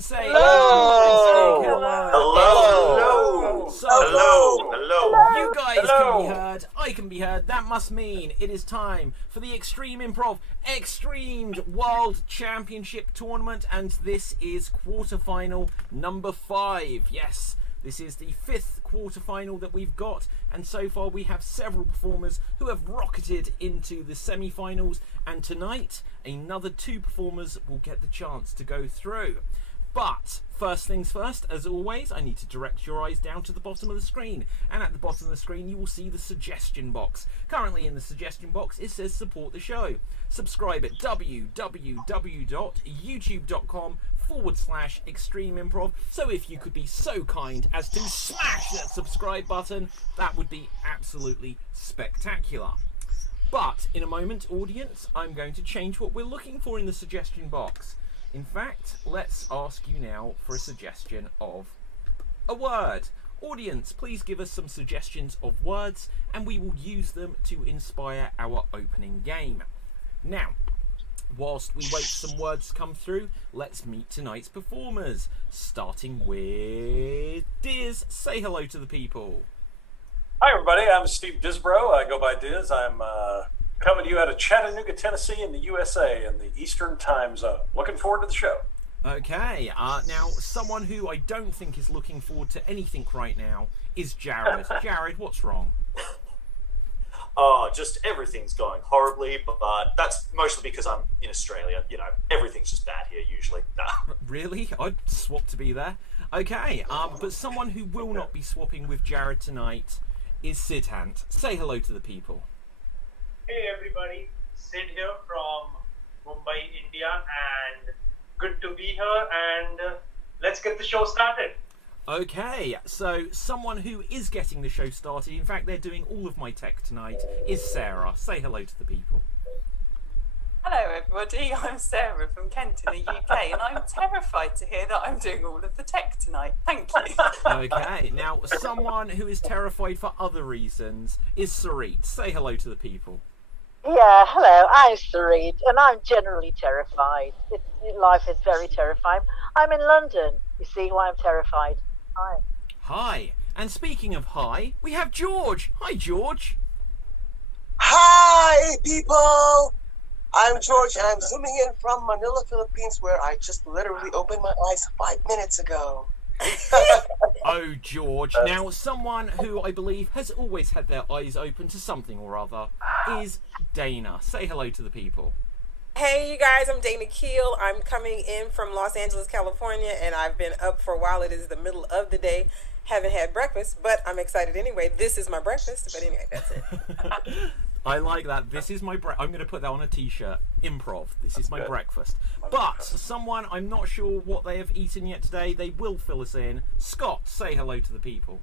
Everyone say hello. Hello. So, Hello. you guys can be heard, I can be heard. That must mean it is time for the Extreme Improv XStreamed World Championship Tournament, and this is quarterfinal number 5. Yes, this is the 5th quarterfinal that we've got, and so far we have several performers who have rocketed into the semi-finals, and tonight another 2 performers will get the chance to go through. But first things first, as always, I need to direct your eyes down to the bottom of the screen, and at the bottom of the screen you will see the suggestion box. Currently in the suggestion box it says support the show. Subscribe at www.youtube.com/Extreme Improv. So if you could be so kind as to smash that subscribe button, that would be absolutely spectacular. But in a moment, audience, I'm going to change what we're looking for in the suggestion box. In fact, let's ask you now for a suggestion of a word. Audience, please give us some suggestions of words and we will use them to inspire our opening game. Now, whilst we wait for some words to come through, let's meet tonight's performers. Starting with Diz. Say hello to the people. Hi everybody, I'm Steve Disbro. I go by Diz. I'm coming to you out of Chattanooga, Tennessee in the USA in the Eastern Time Zone. Looking forward to the show. Okay, now someone who I don't think is looking forward to anything right now is Jared. Jared, what's wrong? Oh, just everything's going horribly, but that's mostly because I'm in Australia. You know, everything's just bad here usually. Nah. Really? I'd swap to be there. Okay, but someone who will not be swapping with Jared tonight is Siddhant. Say hello to the people. Hey everybody, Sid here from Mumbai, India, and good to be here, and let's get the show started. Okay, so someone who is getting the show started, in fact they're doing all of my tech tonight, is Sarah. Say hello to the people. Hello everybody, I'm Sarah from Kent in the UK, and I'm terrified to hear that I'm doing all of the tech tonight. Thank you. Okay, now someone who is terrified for other reasons is Sarit. Say hello to the people. Yeah, hello, I'm Sarit, and I'm generally terrified. Life is very terrifying. I'm in London. You see why I'm terrified. Hi. Hi, and speaking of hi, we have George. Hi, George. Hi, people! I'm George, and I'm zooming in from Manila, Philippines, where I just literally opened my eyes 5 minutes ago. Oh, George. Now, someone who I believe has always had their eyes open to something or other is Dana. Say hello to the people. Hey, you guys, I'm Dana Keel. I'm coming in from Los Angeles, California, and I've been up for a while. It is the middle of the day. Haven't had breakfast, but I'm excited anyway. This is my breakfast, but anyway, that's it. I like that. This is my I'm going to put that on a t-shirt. Improv. This is my breakfast. But someone, I'm not sure what they have eaten yet today. They will fill us in. Scott, say hello to the people.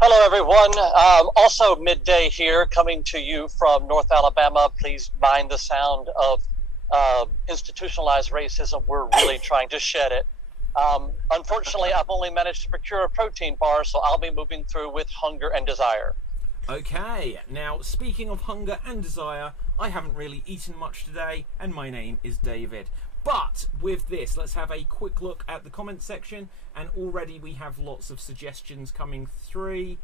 Hello, everyone. Also midday here, coming to you from North Alabama. Please mind the sound of institutionalized racism. We're really trying to shed it. Unfortunately, I've only managed to procure a protein bar, so I'll be moving through with hunger and desire. Okay, now speaking of hunger and desire, I haven't really eaten much today, and my name is David. But with this, let's have a quick look at the comments section, and already we have lots of suggestions coming through,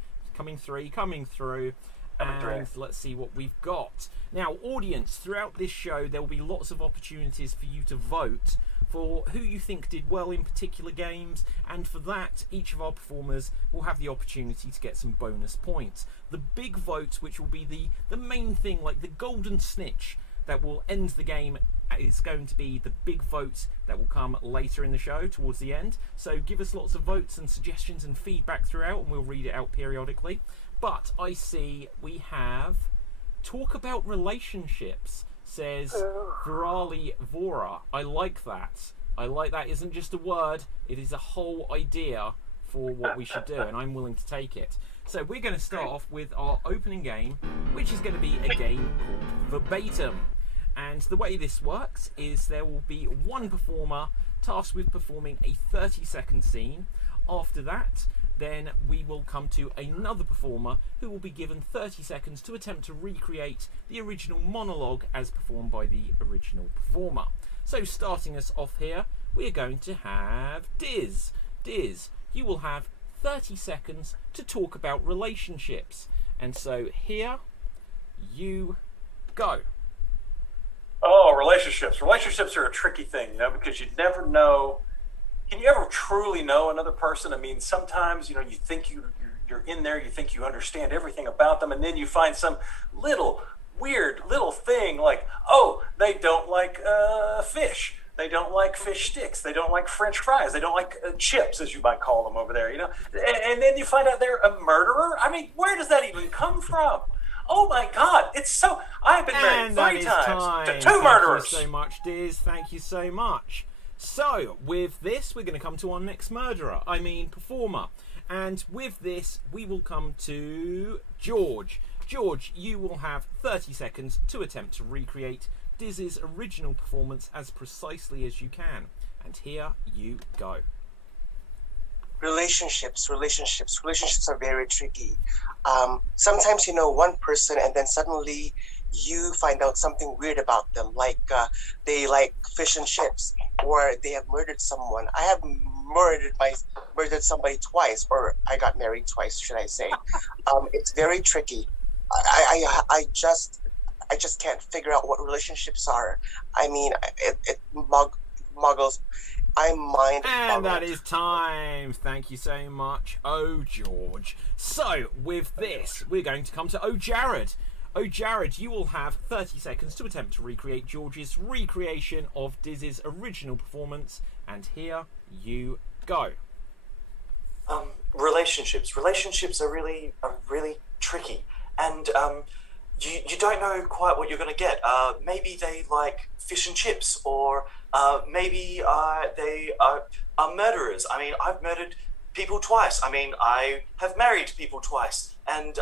and let's see what we've got. Now, audience, throughout this show, there will be lots of opportunities for you to vote for who you think did well in particular games, and for that, each of our performers will have the opportunity to get some bonus points. The big vote, which will be the main thing, like the golden snitch that will end the game, is going to be the big vote that will come later in the show towards the end. So give us lots of votes and suggestions and feedback throughout, and we'll read it out periodically. But I see we have talk about relationships, says Virali Vora. I like that. I like that. Isn't just a word, it is a whole idea for what we should do, and I'm willing to take it. So we're going to start off with our opening game, which is going to be a game called Verbatim. And the way this works is there will be one performer tasked with performing a 30-second scene. After that, then we will come to another performer who will be given 30 seconds to attempt to recreate the original monologue as performed by the original performer. So starting us off here, we're going to have Diz. Diz, you will have 30 seconds to talk about relationships. And so here you go. Oh, relationships. Relationships are a tricky thing, because you never know. Can you ever truly know another person? I mean, sometimes, you think you're in there, you think you understand everything about them, and then you find some weird little thing like, oh, they don't like fish. They don't like fish sticks. They don't like French fries. They don't like chips, as you might call them over there, And then you find out they're a murderer. I mean, where does that even come from? Oh my God! It's so. I've been married 3 times to 2 murderers. Thank you so much, Diz. Thank you so much. So, with this, we're going to come to our next performer. And with this, we will come to George. George, you will have 30 seconds to attempt to recreate Diz's original performance as precisely as you can. And here you go. Relationships are very tricky. Sometimes you know one person and then suddenly you find out something weird about them, like they like fish and chips, or they have murdered someone. I have murdered somebody twice, or I got married twice, should I say. It's very tricky. I just can't figure out what relationships are. I mean, it muggles. I'm mind And that is time. Thank you so much, Oh George. So, with this, we're going to come to Oh Jared. Oh Jared, you will have 30 seconds to attempt to recreate George's recreation of Diz's original performance. And here you go. Relationships are really tricky, and you don't know quite what you're going to get. Maybe they like fish and chips, or maybe they are murderers. I mean, I've murdered people twice. I mean, I have married people twice, and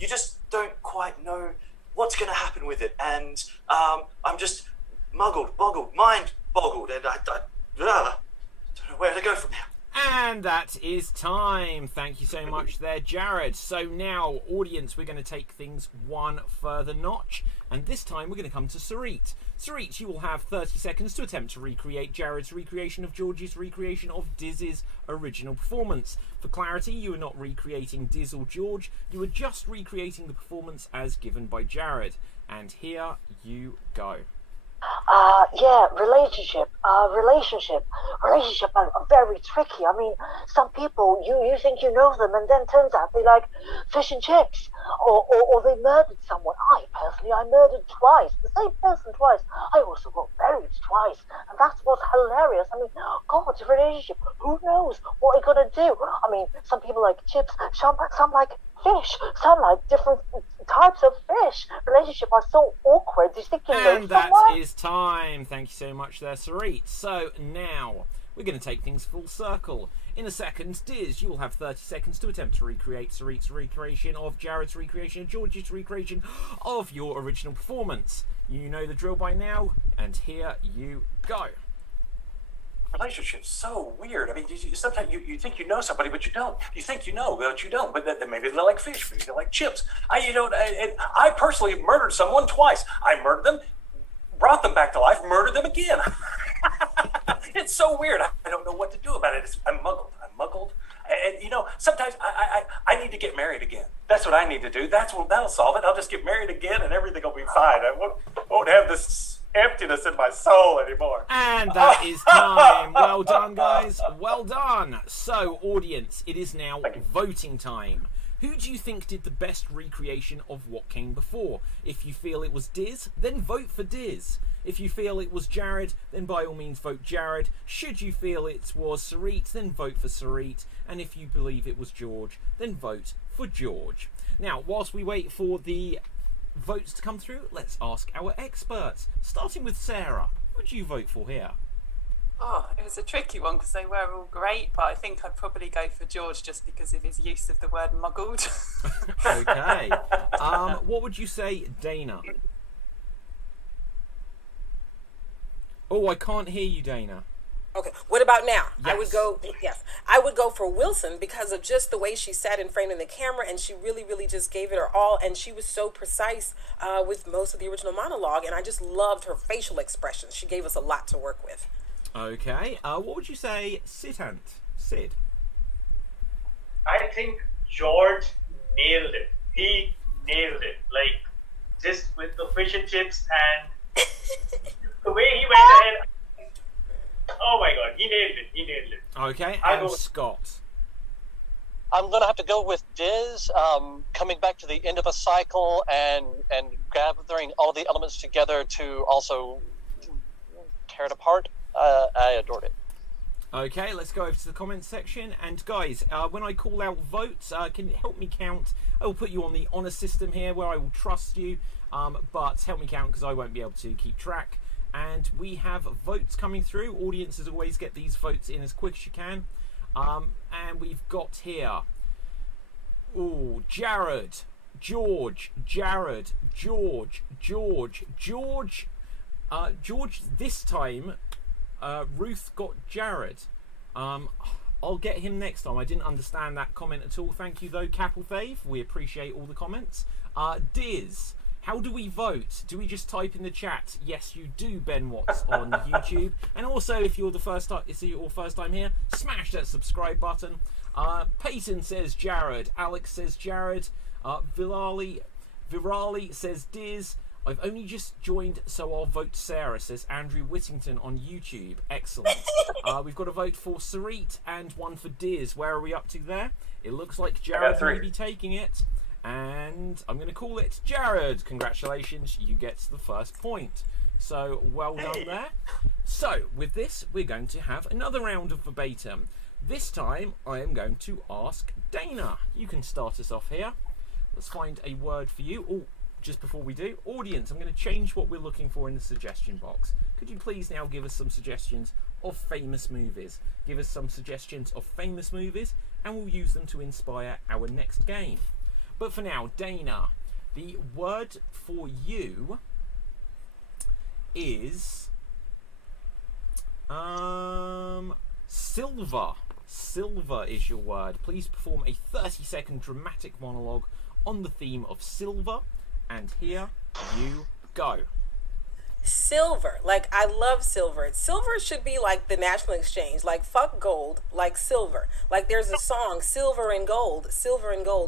you just don't quite know what's going to happen with it. And I'm just mind boggled, and I don't know where to go from here. And that is time. Thank you so much there, Jared. So now, audience, we're going to take things one further notch. And this time, we're going to come to Sarit. Sarit, you will have 30 seconds to attempt to recreate Jared's recreation of George's recreation of Diz's original performance. For clarity, you are not recreating Diz or George. You are just recreating the performance as given by Jared. And here you go. Relationship are very tricky. I mean, some people, you think you know them, and then turns out they like fish and chips, or they murdered someone. I murdered twice, the same person twice. I also got married twice, and that's what's hilarious. I mean, God, relationship, who knows what you're gonna do? I mean, some people like chips, some like fish, some like different types of fish. Relationships are so awkward. You think you know someone? And that is time. Thank you so much there, Sarit. So now we're going to take things full circle. In a second, Diz, you will have 30 seconds to attempt to recreate Sarit's recreation of Jared's recreation of George's recreation of your original performance. You know the drill by now, and here you go. Relationships so weird. I mean, sometimes you think you know somebody, but you don't. You think you know, but you don't. But then maybe they like fish, maybe they like chips. I personally murdered someone twice. I murdered them, brought them back to life, murdered them again. It's so weird. I don't know what to do about it. I'm muggled. And sometimes I need to get married again. That's what I need to do. That'll solve it. I'll just get married again, and everything will be fine. I won't have this emptiness in my soul anymore. And that is time. Well done, guys. Well done. So, audience, it is now voting time. Who do you think did the best recreation of what came before? If you feel it was Diz, then vote for Diz. If you feel it was Jared, then by all means vote Jared. Should you feel it was Sarit, then vote for Sarit. And if you believe it was George, then vote for George. Now, whilst we wait for the votes to come through, let's ask our experts. Starting with Sarah, who would you vote for here? Oh, it was a tricky one because they were all great, but I think I'd probably go for George just because of his use of the word muggled. Okay. What would you say, Dana? Oh, I can't hear you, Dana. Okay, what about now? Yes. I would go for Wilson because of just the way she sat in frame of the camera, and she really, really just gave it her all, and she was so precise with most of the original monologue, and I just loved her facial expressions. She gave us a lot to work with. Okay. What would you say, Sid? I think George nailed it. He nailed it. Like, just with the fish and chips and the way he went ahead. Oh my god, he nailed it. He nailed it. Okay, I'll and go with- Scott. I'm going to have to go with Diz, coming back to the end of a cycle and gathering all the elements together to also tear it apart. I adored it. Okay, let's go over to the comments section. And guys, when I call out votes, can you help me count? I will put you on the honour system here where I will trust you, but help me count because I won't be able to keep track. And we have votes coming through. Audiences always get these votes in as quick as you can. And we've got here, Jared, George, Jared, George. This time, Ruth got Jared. I'll get him next time. I didn't understand that comment at all. Thank you though, Capelthave. We appreciate all the comments. Diz, how do we vote? Do we just type in the chat? Yes, you do, Ben Watts on YouTube. And also, if you're your first time here, smash that subscribe button. Peyton says Jared. Alex says Jared. Virali says Diz. I've only just joined, so I'll vote Sarah, says Andrew Whittington on YouTube. Excellent. We've got a vote for Sarit and one for Diz. Where are we up to there? It looks like Jared may be taking it. And I'm going to call it Jared. Congratulations, you get the first point. So, well done there. So, with this, we're going to have another round of verbatim. This time, I am going to ask Dana. You can start us off here. Let's find a word for you. Oh, just before we do, audience, I'm going to change what we're looking for in the suggestion box. Could you please now give us some suggestions of famous movies? Give us some suggestions of famous movies, and we'll use them to inspire our next game. But for now, Dana, the word for you is silver. Silver is your word. Please perform a 30-second dramatic monologue on the theme of silver. And here you go. Silver. Like, I love silver. Silver should be like the national exchange. Like, fuck gold, like silver. Like, there's a song, Silver and Gold.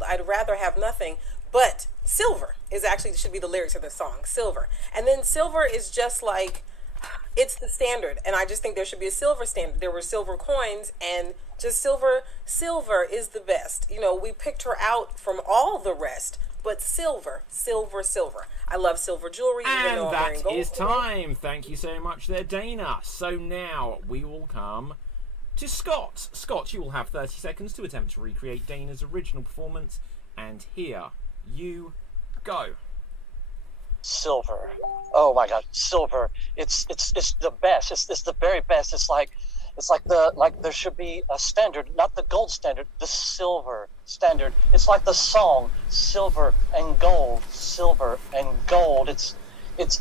I'd rather have nothing but silver is actually should be the lyrics of the song, silver. And then silver is just like, it's the standard. And I just think there should be a silver standard. There were silver coins and just silver is the best. You know, we picked her out from all the rest. But silver. I love silver jewelry, even though I'm wearing gold. And that is time. Thank you so much there, Dana. So now we will come to Scott. Scott, you will have 30 seconds to attempt to recreate Dana's original performance. And here you go. Silver. Oh my God, silver. It's the best. It's the very best. It's like there should be a standard, not the gold standard, the silver standard. It's like the song, silver and gold. It's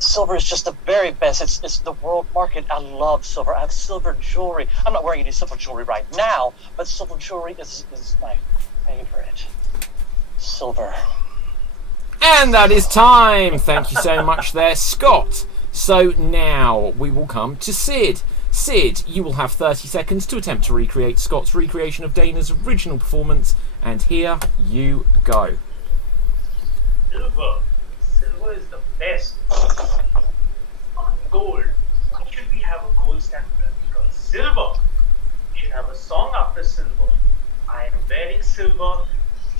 silver is just the very best. It's the world market. I love silver. I have silver jewelry. I'm not wearing any silver jewelry right now, but silver jewelry is my favorite. Silver. And that is time. Thank you so much there, Scott. So now we will come to Sid. Sid, you will have 30 seconds to attempt to recreate Scott's recreation of Dana's original performance, and here you go. Silver is the best. Gold. Why should we have a gold standard? Because silver. We should have a song after silver. I am wearing silver.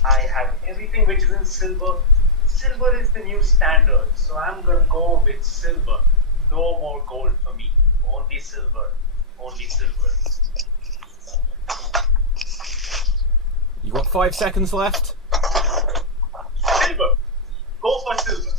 I have everything which is in silver. Silver is the new standard, so I'm gonna go with silver. No more gold for me. Only silver. You got 5 seconds left. Silver. Go for silver.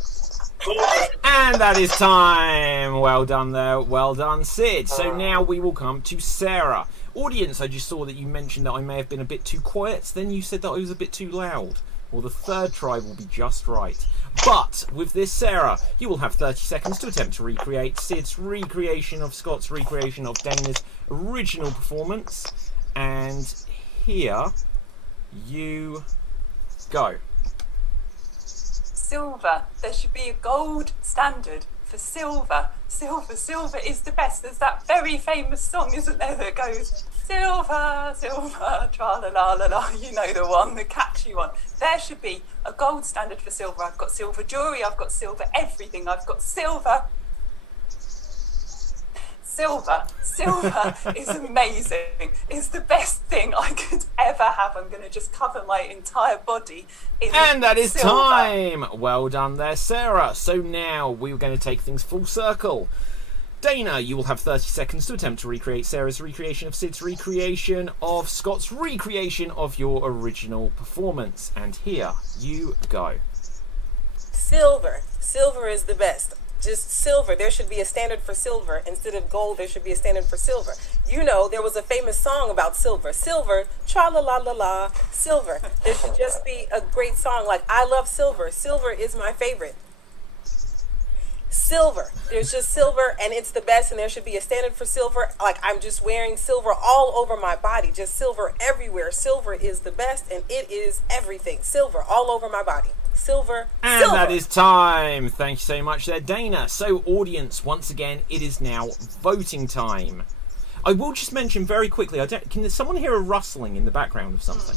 And that is time. Well done there. Well done, Sid. So now we will come to Sarah. Audience, I just saw that you mentioned that I may have been a bit too quiet. Then you said that I was a bit too loud. Well, the third try will be just right. But with this, Sarah, you will have 30 seconds to attempt to recreate Sid's recreation of Scott's recreation of Dana's original performance. And here you go. Silver. There should be a gold standard for silver. Silver, silver is the best. There's that very famous song, isn't there, that goes, silver, silver, tra-la-la-la-la. You know the one, the catchy one. There should be a gold standard for silver. I've got silver jewellery, I've got silver everything, I've got silver. Silver is amazing. It's the best thing I could ever have. I'm going to just cover my entire body in And that is silver. time. Well done there, Sarah. So now we're going to take things full circle. Dana, you will have 30 seconds to attempt to recreate Sarah's recreation of Sid's recreation of Scott's recreation of your original performance. And here you go. Silver. Silver is the best. Just silver. There should be a standard for silver. Instead of gold, there should be a standard for silver. You know, there was a famous song about silver. Silver, tra-la-la-la-la, silver. There should just be a great song like, I love silver. Silver is my favorite. Silver. There's just silver, and it's the best, and there should be a standard for silver. Like, I'm just wearing silver all over my body. Just silver everywhere. Silver is the best, and it is everything. Silver all over my body. Silver. And silver. that is time. Thank you so much there, Dana. So, audience, once again, it is now voting time. I will just mention very quickly, can someone hear a rustling in the background of something?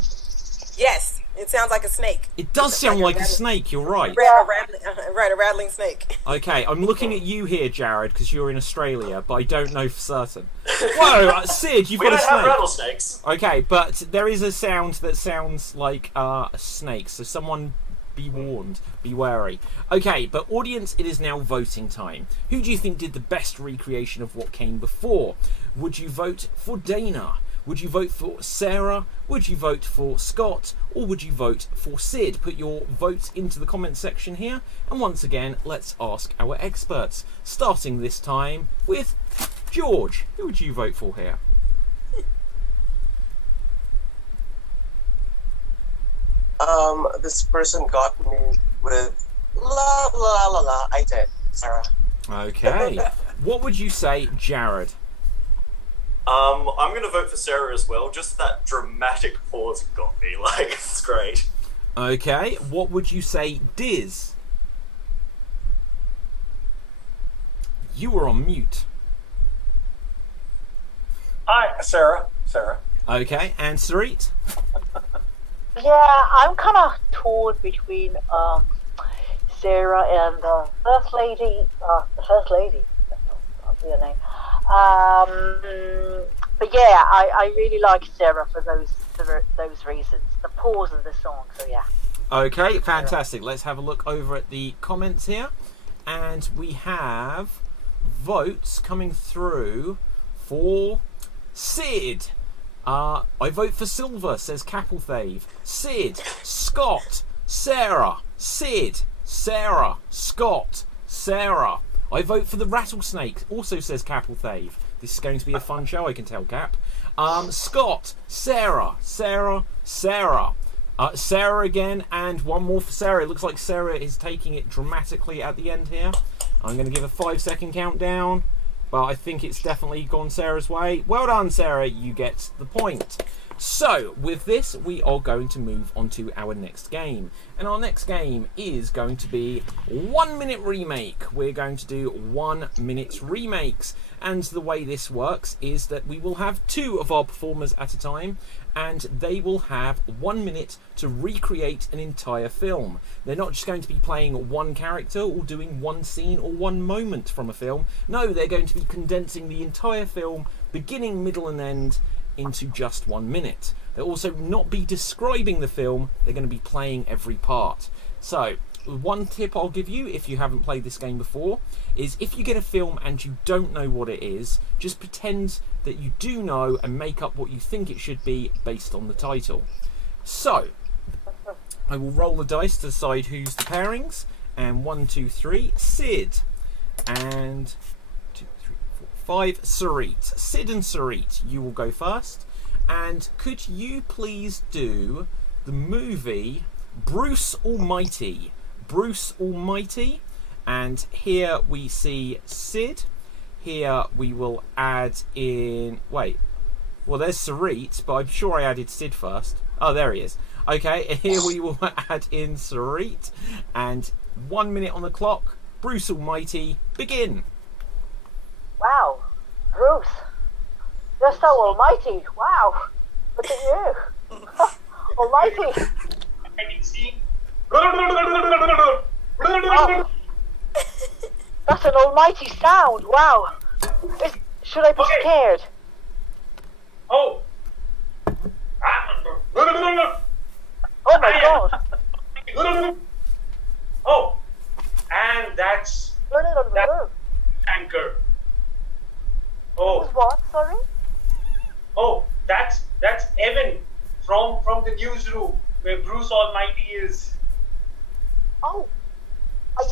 Yes. It sounds like a snake. It does sound like a snake, you're right. A rattling snake. Okay, I'm looking at you here, Jared, because you're in Australia, but I don't know for certain. Whoa, Sid, you've got a snake. We don't have rattlesnakes. Okay, but there is a sound that sounds like a snake, so someone be warned, be wary. Okay, but audience, it is now voting time. Who do you think did the best recreation of what came before? Would you vote for Dana? Would you vote for Sarah? Would you vote for Scott? Or would you vote for Sid? Put your votes into the comments section here. And once again, let's ask our experts. Starting this time with George. Who would you vote for here? This person got me with la la la la. I did, Sarah. Okay. What would you say, Jared? I'm going to vote for Sarah as well. Just that dramatic pause got me. Like, it's great. Okay. What would you say, Diz? You were on mute. Hi, Sarah. Okay. And Sarit? Yeah, I'm kind of torn between Sarah and First Lady. The First Lady. That's her name. But yeah, I really like Sarah for those reasons. The pause of the song. So yeah. Okay, fantastic. Let's have a look over at the comments here, and we have votes coming through for Sid. I vote for Silver, says Capelthave. Sid, Scott, Sarah, Sid, Sarah, Scott, Sarah. I vote for the Rattlesnake, also says Capelthave. This is going to be a fun show, I can tell, Cap. Scott, Sarah, Sarah, Sarah. Sarah again, and one more for Sarah. It looks like Sarah is taking it dramatically at the end here. I'm going to give a 5-second countdown, but I think it's definitely gone Sarah's way. Well done, Sarah. You get the point. So, with this, we are going to move on to our next game. And our next game is going to be 1 minute remake. We're going to do 1 minute remakes. And the way this works is that we will have 2 of our performers at a time, and they will have 1 minute to recreate an entire film. They're not just going to be playing one character or doing one scene or one moment from a film. No, they're going to be condensing the entire film, beginning, middle and end, into just 1 minute. They'll also not be describing the film, they're going to be playing every part. So, one tip I'll give you if you haven't played this game before is if you get a film and you don't know what it is, just pretend that you do know and make up what you think it should be based on the title. So, I will roll the dice to decide who's the pairings. And 1, 2, 3, Sid. And 2, 3, 4, 5, Sarit. Sid and Sarit, you will go first. And could you please do the movie Bruce Almighty? Bruce Almighty. And here we see Sid. Here we will add in... Wait. Well, there's Sarit, but I'm sure I added Sid first. Oh, there he is. Okay, here we will add in Sarit. And 1 minute on the clock. Bruce Almighty, begin. Wow, Bruce, you're so almighty. Wow, look at you. Almighty. I can see. Oh, that's an almighty sound. Wow. Should I be Okay. scared? Oh. Oh my god. Oh, and that's anchor. Oh, What? Sorry? oh, that's Evan from the newsroom where Bruce Almighty is. Oh, are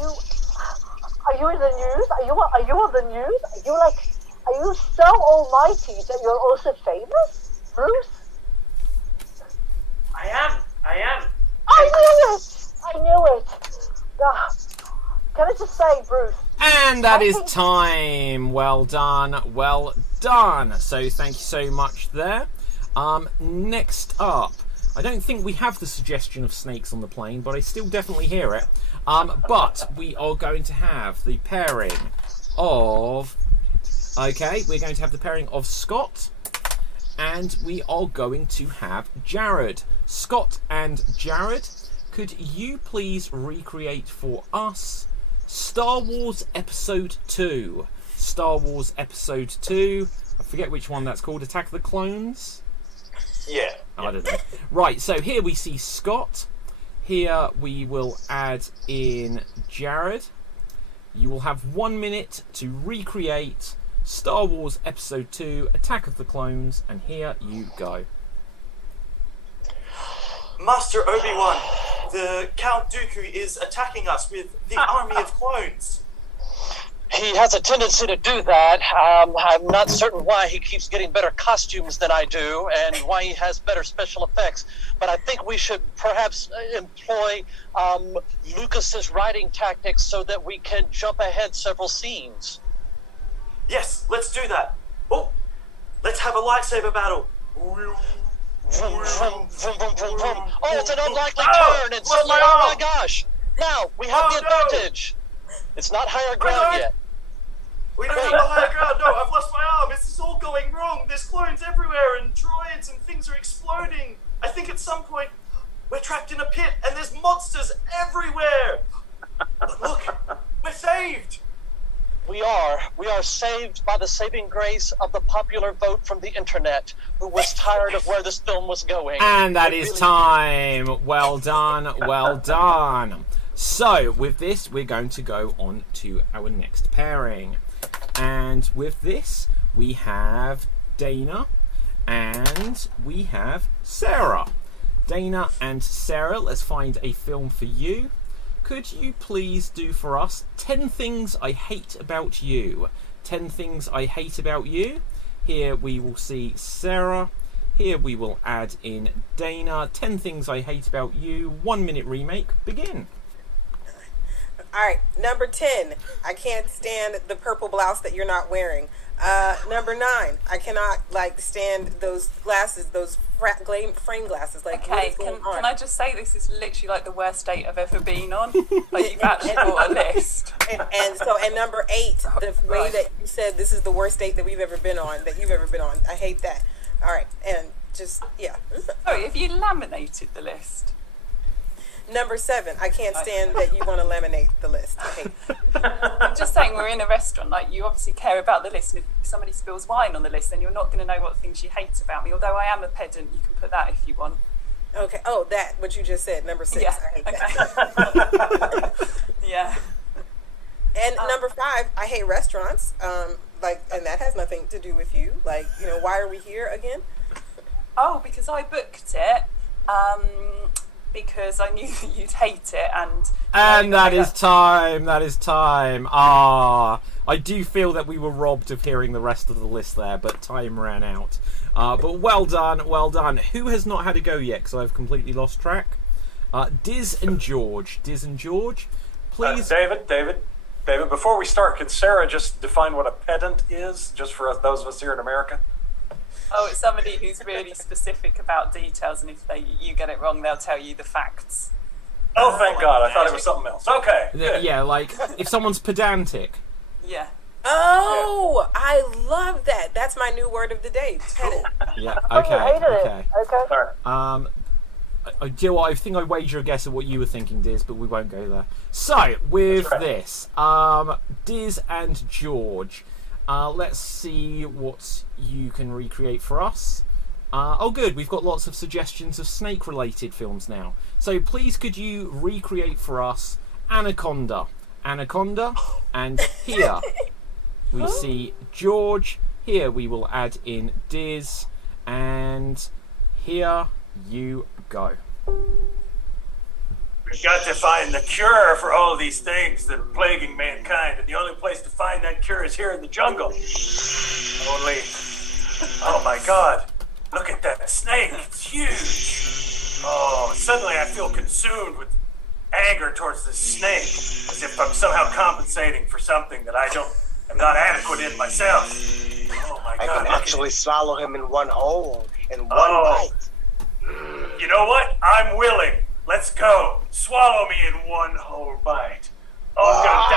you in the news? Are you on the news? Are you so almighty that you're also famous, Bruce? I am. I knew it. Ah, can I just say, Bruce? And that is time. Well done. So thank you so much there. Next up, I don't think we have the suggestion of snakes on the plane, but I still definitely hear it. But we are going to have the pairing of... Okay, we're going to have the pairing of Scott, and we are going to have Jared. Scott and Jared, could you please recreate for us Star Wars Episode 2? Star Wars Episode 2. I forget which one that's called. Attack of the Clones? Yeah. I don't know. Right, so here we see Scott. Here we will add in Jared. You will have 1 minute to recreate Star Wars Episode 2, Attack of the Clones, and here you go. Master Obi-Wan, the Count Dooku is attacking us with the army of clones. He has a tendency to do that. I'm not certain why he keeps getting better costumes than I do and why he has better special effects. But I think we should perhaps employ Lucas's writing tactics so that we can jump ahead several scenes. Yes, let's do that. Oh, let's have a lightsaber battle. Vroom, vroom, vroom, vroom, vroom, vroom. Oh, it's an unlikely turn, and suddenly, oh my gosh! Now we have the advantage. It's not higher ground yet. We don't have the higher ground. No, I've lost my arm. This is all going wrong. There's clones everywhere and droids and things are exploding. I think at some point we're trapped in a pit and there's monsters everywhere. But look, we're saved. We are saved by the saving grace of the popular vote from the internet, who was tired of where this film was going. And that is time. Well done. So, with this, we're going to go on to our next pairing. And with this, we have Dana and we have Sarah. Dana and Sarah, let's find a film for you. Could you please do for us 10 things I hate about you? 10 things I hate about you. Here we will see Sarah. Here we will add in Dana. 10 things I hate about you. 1 minute remake. Begin. All right, number 10. I can't stand the purple blouse that you're not wearing. Number 9. I cannot stand those glasses, those frame glasses. Okay, can I just say this is literally like the worst date I've ever been on? Like you've actually brought a list. And number 8, the way that you said this is the worst date that you've ever been on. I hate that. All right, and just yeah. Sorry, have you laminated the list? Number 7, I can't stand that you want to laminate the list. I hate I'm just saying we're in a restaurant, like you obviously care about the list, and if somebody spills wine on the list, then you're not going to know what things she hates about me, although I am a pedant, you can put that if you want. Okay, what you just said, number 6, yeah. I hate that. Yeah. And number 5, I hate restaurants, and that has nothing to do with you, why are we here again? Oh, because I booked it, because I knew that you'd hate it, and that is time. I do feel that we were robbed of hearing the rest of the list there, but time ran out. But well done. Who has not had a go yet? Because I've completely lost track. Diz and George, please. David, before we start, could Sarah just define what a pedant is, just for those of us here in America? Oh, it's somebody who's really specific about details, and if you get it wrong, they'll tell you the facts. Oh, thank God. I thought it was something else. Okay. Yeah, like if someone's pedantic. Yeah. Oh, I love that. That's my new word of the day. Pedant. Yeah. Oh, you Okay. hated Okay. it. Okay. All right. Do you know what? I think I wager a guess at what you were thinking, Diz, but we won't go there. So, with this, Diz and George, let's see what you can recreate for us. Oh, good. We've got lots of suggestions of snake-related films now. So, please, could you recreate for us Anaconda? Anaconda, and here we see George. Here we will add in Diz, and here you go. We've got to find the cure for all of these things that are plaguing mankind, and the only place to find that cure is here in the jungle. Only, oh my God, look at that snake, it's huge. Oh, suddenly I feel consumed with anger towards this snake, as if I'm somehow compensating for something that am not adequate in myself. Oh my I God. can actually swallow him in one hole, in one Oh. bite. You know what? I'm willing. Let's go. Swallow me in one whole bite. Oh, I'm gonna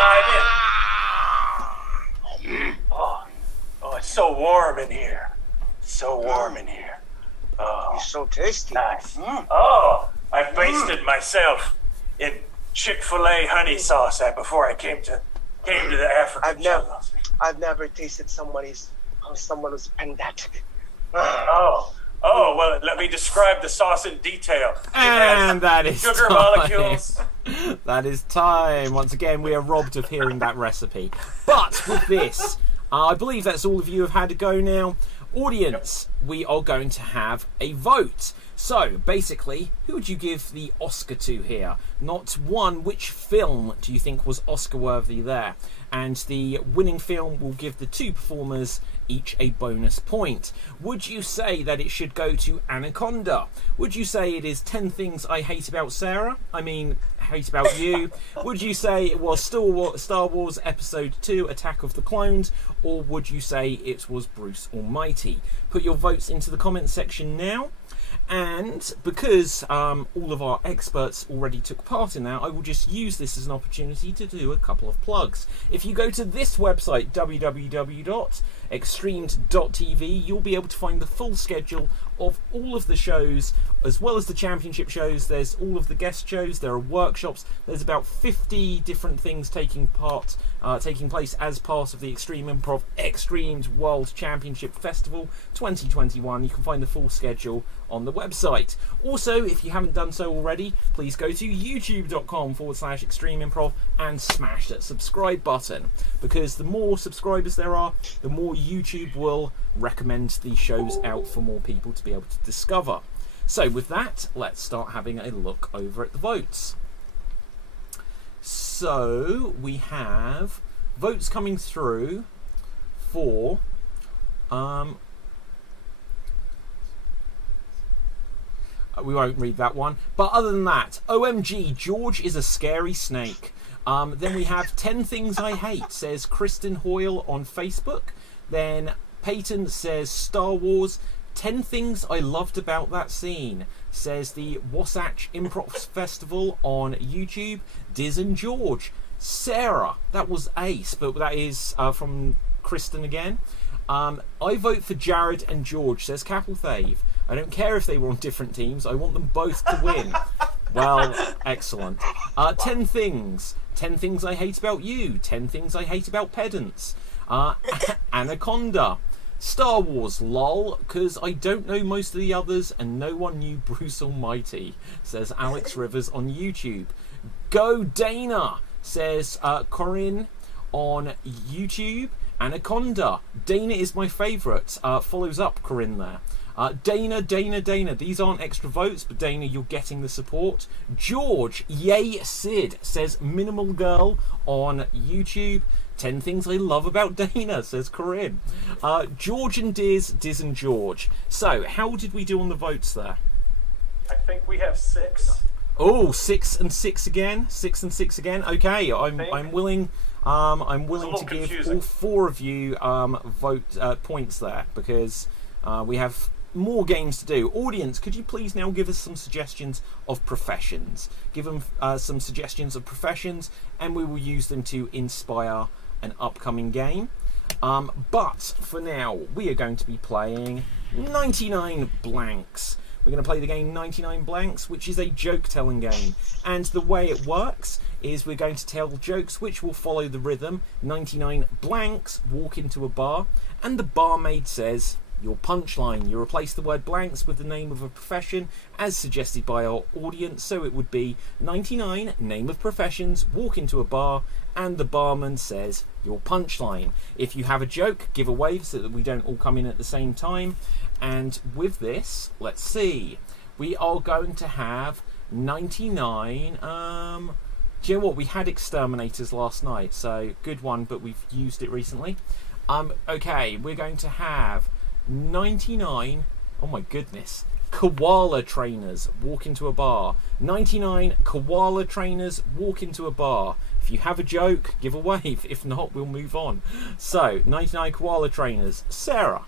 dive in. Oh, it's so warm in here. So warm in here. Oh, He's so tasty. nice. Oh, I basted myself in Chick-fil-A honey sauce before I came to the African jungles. I've never tasted someone who's pedantic. Oh, well, let me describe the sauce in detail. And that is Sugar time. molecules. That is time. Once again, we are robbed of hearing that recipe. But with this, I believe that's all of you have had a go now. Audience, we are going to have a vote. So, basically, who would you give the Oscar to here? Not one, which film do you think was Oscar-worthy there? And the winning film will give the two performers each a bonus point. Would you say that it should go to Anaconda? Would you say it is 10 Things I Hate About Sarah? I mean, hate about you. Would you say it was Star Wars Episode 2, Attack of the Clones? Or would you say it was Bruce Almighty? Put your votes into the comments section now. And because all of our experts already took part in that, I will just use this as an opportunity to do a couple of plugs. If you go to this website, www.xstreamed.tv, you'll be able to find the full schedule of all of the shows, as well as the championship shows. There's all of the guest shows, there are workshops, there's about 50 different things taking place as part of the Extreme Improv XStreamed World Championship Festival 2021. You can find the full schedule on the website. Also, if you haven't done so already, please go to youtube.com/Extreme Improv and smash that subscribe button, because the more subscribers there are, the more YouTube will recommend these shows out for more people to be able to discover. So with that, let's start having a look over at the votes. So we have votes coming through for we won't read that one, but other than that, OMG, George is a scary snake. Then we have 10 Things I Hate, says Kristen Hoyle on Facebook. Then Peyton says Star Wars. 10 Things I Loved About That Scene, says the Wasatch Improv Festival on YouTube. Diz and George. Sarah, that was ace, but that is from Kristen again. I vote for Jared and George, says Capelthave. I don't care if they were on different teams, I want them both to win. Well, excellent. 10 Things. 10 Things I Hate About You. 10 Things I Hate About Pedants. Anaconda. Star Wars, lol, because I don't know most of the others and no one knew Bruce Almighty, says Alex Rivers on YouTube. Go Dana, says Corinne on YouTube. Anaconda. Dana is my favourite. Follows up Corinne there. Dana. These aren't extra votes, but Dana, you're getting the support. George, yay Sid, says Minimal Girl on YouTube. 10 Things I Love About Dana, says Corinne. George and Diz and George. So, how did we do on the votes there? I think we have 6. Oh, 6 and 6 again. 6 and 6 again. Okay, I'm willing. I'm willing to give confusing. all 4 of you points there, because we have more games to do. Audience, could you please now give us some suggestions of professions? Give them some suggestions of professions, and we will use them to inspire an upcoming game. But for now, we are going to be playing 99 Blanks. We're going to play the game 99 Blanks, which is a joke-telling game. And the way it works is we're going to tell jokes which will follow the rhythm. 99 blanks walk into a bar, and the barmaid says, your punchline. You replace the word blanks with the name of a profession as suggested by our audience. So it would be 99 name of professions walk into a bar, and the barman says your punchline. If you have a joke, give a wave so that we don't all come in at the same time. And with this, let's see, we are going to have 99. Do you know what? We had exterminators last night, so good one, but we've used it recently. Okay, we're going to have 99. Oh my goodness. Koala trainers walk into a bar. 99 koala trainers walk into a bar. If you have a joke, give a wave. If not, we'll move on. So, 99 koala trainers. Sarah.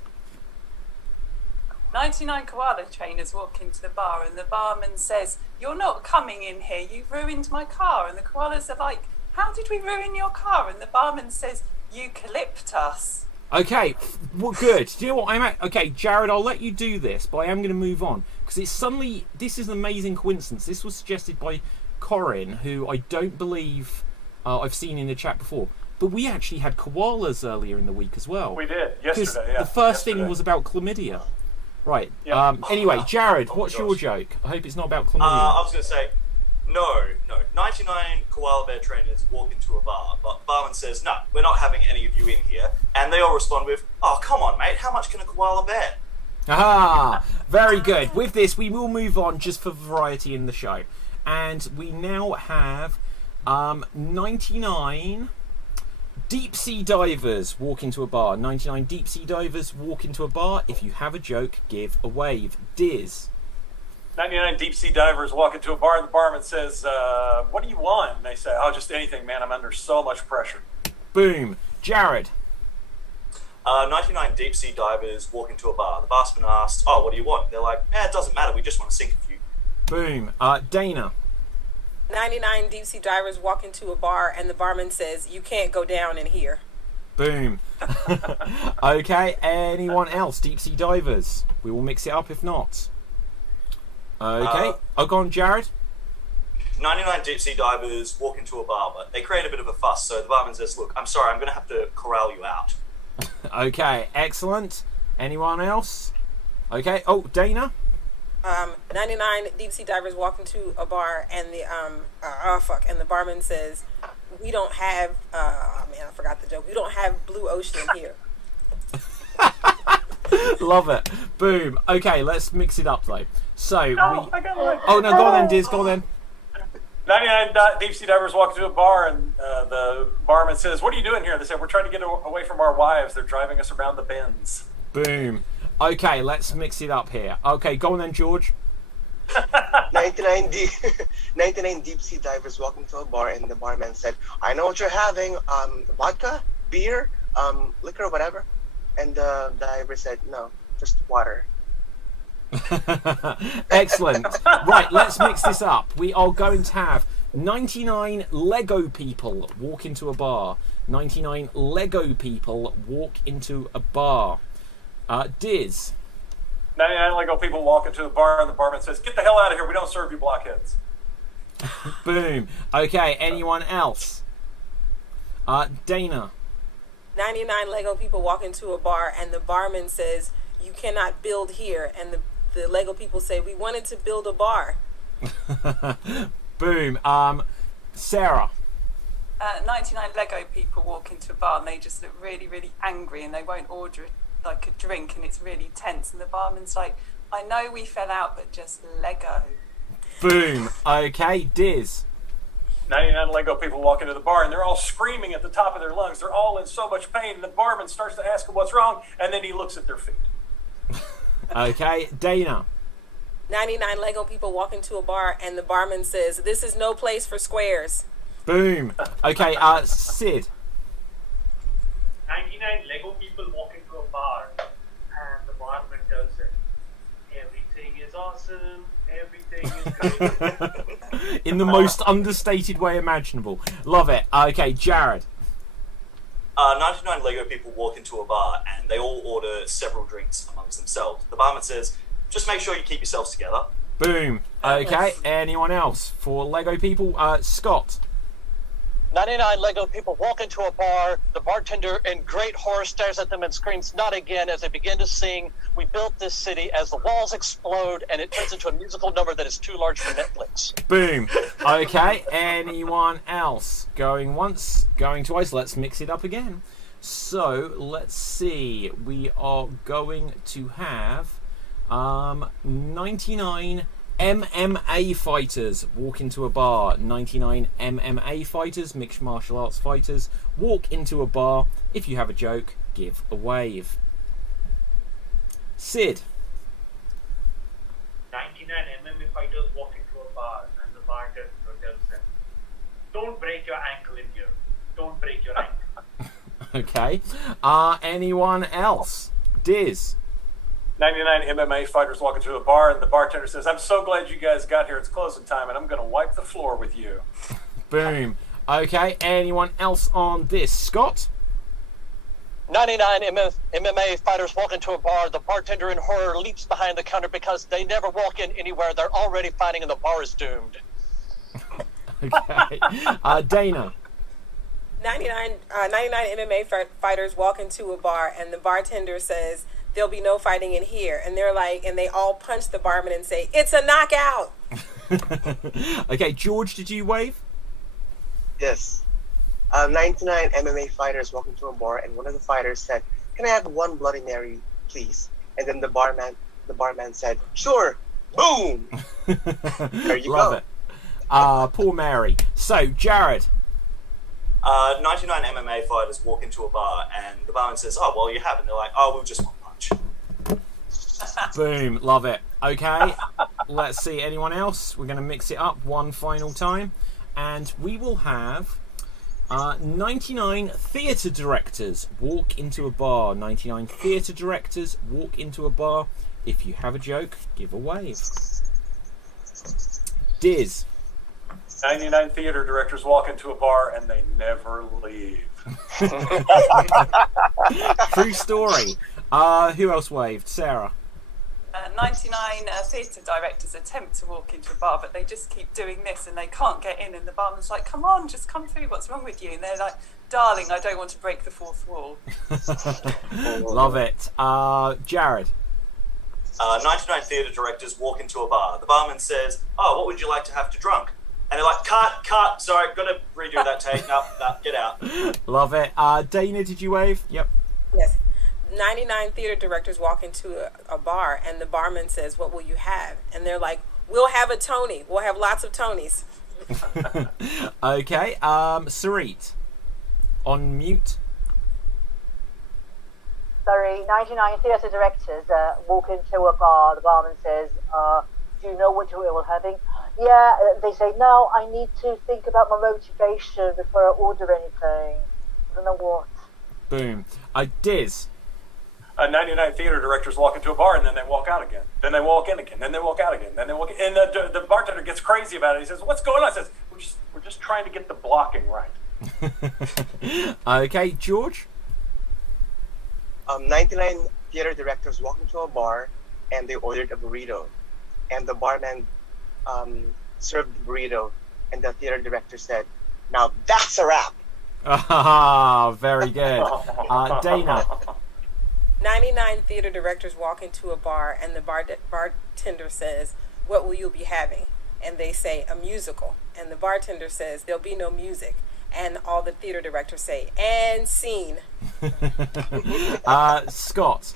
99 koala trainers walk into the bar, and the barman says, you're not coming in here, you've ruined my car. And the koalas are like, how did we ruin your car? And the barman says, eucalyptus. Okay, well, good. Do you know what okay, Jared, I'll let you do this, but I am going to move on because it's suddenly, this is an amazing coincidence. This was suggested by Corin, who I don't believe I've seen in the chat before. But we actually had koalas earlier in the week as well. We did yesterday. Yeah. The first thing was about chlamydia. Right. Yep. Anyway, Jared, what's your joke? I hope it's not about chlamydia. I was going to say, no. 99 koala bear trainers walk into a bar, but the barman says, no, we're not having any of you in here. And they all respond with, oh, come on, mate, how much can a koala bear? Aha! Very good. With this, we will move on just for variety in the show. And we now have 99 deep sea divers walk into a bar. 99 deep sea divers walk into a bar. If you have a joke, give a wave. Diz. 99 deep sea divers walk into a bar, and the barman says, what do you want? And they say, oh, just anything, man. I'm under so much pressure. Boom. Jared. 99 deep sea divers walk into a bar. The barman asks, oh, what do you want? They're like, it doesn't matter. We just want to sink a few. Boom. Dana. 99 deep sea divers walk into a bar, and the barman says, you can't go down in here. Boom. Okay, anyone else? Deep sea divers. We will mix it up if not. Okay. Go on, Jared. 99 deep sea divers walk into a bar, but they create a bit of a fuss. So the barman says, look, I'm sorry, I'm going to have to corral you out. Okay, excellent. Anyone else? Okay. Oh, Dana. 99 deep sea divers walk into a bar, and the barman says, we don't have I forgot the joke. We don't have blue ocean in here. Love it. Boom. Okay, let's mix it up though. So I got one. Oh no, go on then, Diz, go on then. 99 deep sea divers walk into a bar, and the barman says, what are you doing here? They say, we're trying to get away from our wives. They're driving us around the bends. Boom. Okay, let's mix it up here. Okay, go on then, George. 99 deep sea divers walk into a bar, and the barman said, I know what you're having, vodka, beer, liquor, whatever. And the diver said, no, just water. Excellent. Right, let's mix this up. We are going to have 99 Lego people walk into a bar. 99 Lego people walk into a bar. Diz. 99 Lego people walk into a bar, and the barman says, get the hell out of here. We don't serve you blockheads. Boom. Okay, anyone else? Dana. 99 Lego people walk into a bar, and the barman says, you cannot build here. And the Lego people say, we wanted to build a bar. Boom. Sarah. 99 Lego people walk into a bar, and they just look really, really angry, and they won't order like a drink, and it's really tense. And the barman's like, I know we fell out, but just Lego. Boom. Okay, Diz. 99 Lego people walk into the bar, and they're all screaming at the top of their lungs. They're all in so much pain, and the barman starts to ask them what's wrong, and then he looks at their feet. Okay, Dana. 99 Lego people walk into a bar, and the barman says, this is no place for squares. Boom. Okay, Sid. 99 Lego people walk into a bar, and the barman tells them, everything is awesome, everything is great. In the most understated way imaginable. Love it. Okay, Jared. 99 Lego people walk into a bar and they all order several drinks amongst themselves. The barman says, just make sure you keep yourselves together. Boom. Okay, anyone else for Lego people? Scott. 99 Lego people walk into a bar. The bartender, in great horror, stares at them and screams, "Not again," as they begin to sing, "We built this city," as the walls explode and it turns into a musical number that is too large for Netflix. Boom. Okay, anyone else? Going once, going twice. Let's mix it up again. So, let's see. We are going to have 99 MMA fighters walk into a bar. 99 MMA fighters, mixed martial arts fighters, walk into a bar. If you have a joke, give a wave. Sid. 99 MMA fighters walk into a bar and the bartender tells them, "Don't break your ankle in here. Don't break your ankle." Okay. Anyone else? Diz. 99 MMA fighters walk into a bar, and the bartender says, "I'm so glad you guys got here. It's closing time, and I'm going to wipe the floor with you." Boom. Okay, anyone else on this? Scott? 99 MMA fighters walk into a bar. The bartender in horror leaps behind the counter because they never walk in anywhere. They're already fighting and the bar is doomed. Okay. Dana? 99 MMA fighters walk into a bar and the bartender says, "There'll be no fighting in here." And they're like, and they all punch the barman and say, "It's a knockout." Okay, George, did you wave? Yes. 99 MMA fighters walk into a bar, and one of the fighters said, "Can I have one Bloody Mary, please?" And then the barman said, "Sure." Boom. There you Love go. it. Poor Mary. So, Jared. 99 MMA fighters walk into a bar and the barman says, "Oh, well, you have." And they're like, "Oh, we'll just one punch." Boom. Love it. Okay. Let's see. Anyone else? We're going to mix it up one final time. And we will have 99 theatre directors walk into a bar. 99 theatre directors walk into a bar. If you have a joke, give a wave. Diz. 99 theater directors walk into a bar, and they never leave. True story. Who else waved? Sarah. 99 theatre directors attempt to walk into a bar, but they just keep doing this and they can't get in. And the barman's like, "Come on, just come through. What's wrong with you?" And they're like, "Darling, I don't want to break the fourth wall." Love it. Jared. 99 theatre directors walk into a bar. The barman says, "Oh, what would you like to have to drunk?" And they're like, cut, sorry, gotta redo that take. No, get out. Love it. Dana, did you wave? Yep. Yes. 99 theater directors walk into a bar and the barman says, "What will you have?" And they're like, "We'll have a Tony. We'll have lots of Tonys." Okay. Sarit. On mute. Sorry, 99 theatre directors walk into a bar. The barman says, "Do you know what you're having?" Yeah, they say, "No, I need to think about my motivation before I order anything. I don't know what." Boom. Diz. 99 theater directors walk into a bar, and then they walk out again. Then they walk in again. Then they walk out again. Then they walk in. And the bartender gets crazy about it. He says, "What's going on?" He says, we're just trying to get the blocking right." Okay, George. 99 theater directors walk into a bar and they ordered a burrito, and the barman served the burrito, and the theater director said, "Now that's a wrap." Ah, very good. Dana. 99 theater directors walk into a bar and the bartender says, "What will you be having?" And they say, "A musical." And the bartender says, "There'll be no music." And all the theater directors say, "And scene." Scott.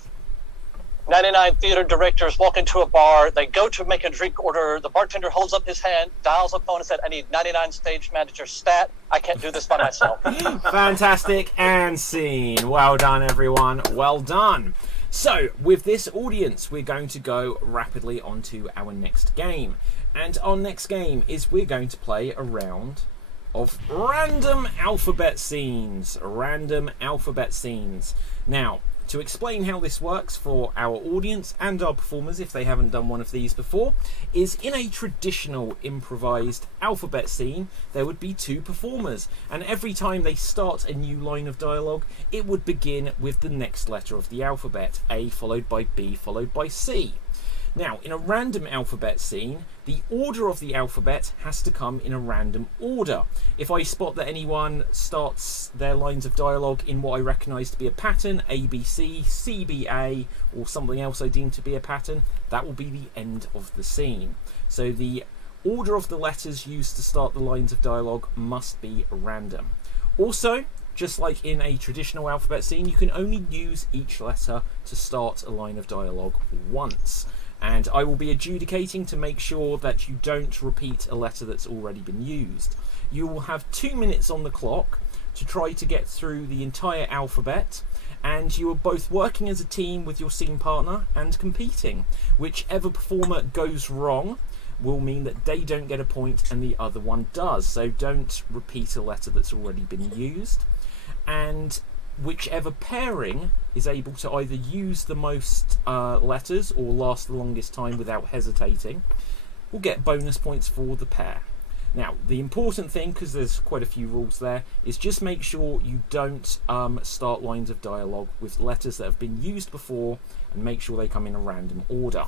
99 theater directors walk into a bar. They go to make a drink order. The bartender holds up his hand, dials a phone, and said, "I need 99 stage manager stat. I can't do this by myself." Fantastic and scene. Well done, everyone. Well done. So, with this audience, we're going to go rapidly on to our next game. And our next game is we're going to play a round of random alphabet scenes. Random alphabet scenes. Now, To explain how this works for our audience and our performers, if they haven't done one of these before, is in a traditional improvised alphabet scene, there would be 2 performers, and every time they start a new line of dialogue, it would begin with the next letter of the alphabet, A followed by B followed by C. Now, in a random alphabet scene, the order of the alphabet has to come in a random order. If I spot that anyone starts their lines of dialogue in what I recognise to be a pattern, ABC, CBA, or something else I deem to be a pattern, that will be the end of the scene. So the order of the letters used to start the lines of dialogue must be random. Also, just like in a traditional alphabet scene, you can only use each letter to start a line of dialogue once. And I will be adjudicating to make sure that you don't repeat a letter that's already been used. You will have 2 minutes on the clock to try to get through the entire alphabet, and you are both working as a team with your scene partner and competing. Whichever performer goes wrong will mean that they don't get a point and the other one does. So don't repeat a letter that's already been used. And whichever pairing is able to either use the most letters or last the longest time without hesitating will get bonus points for the pair. Now, the important thing, because there's quite a few rules there, is just make sure you don't start lines of dialogue with letters that have been used before, and make sure they come in a random order.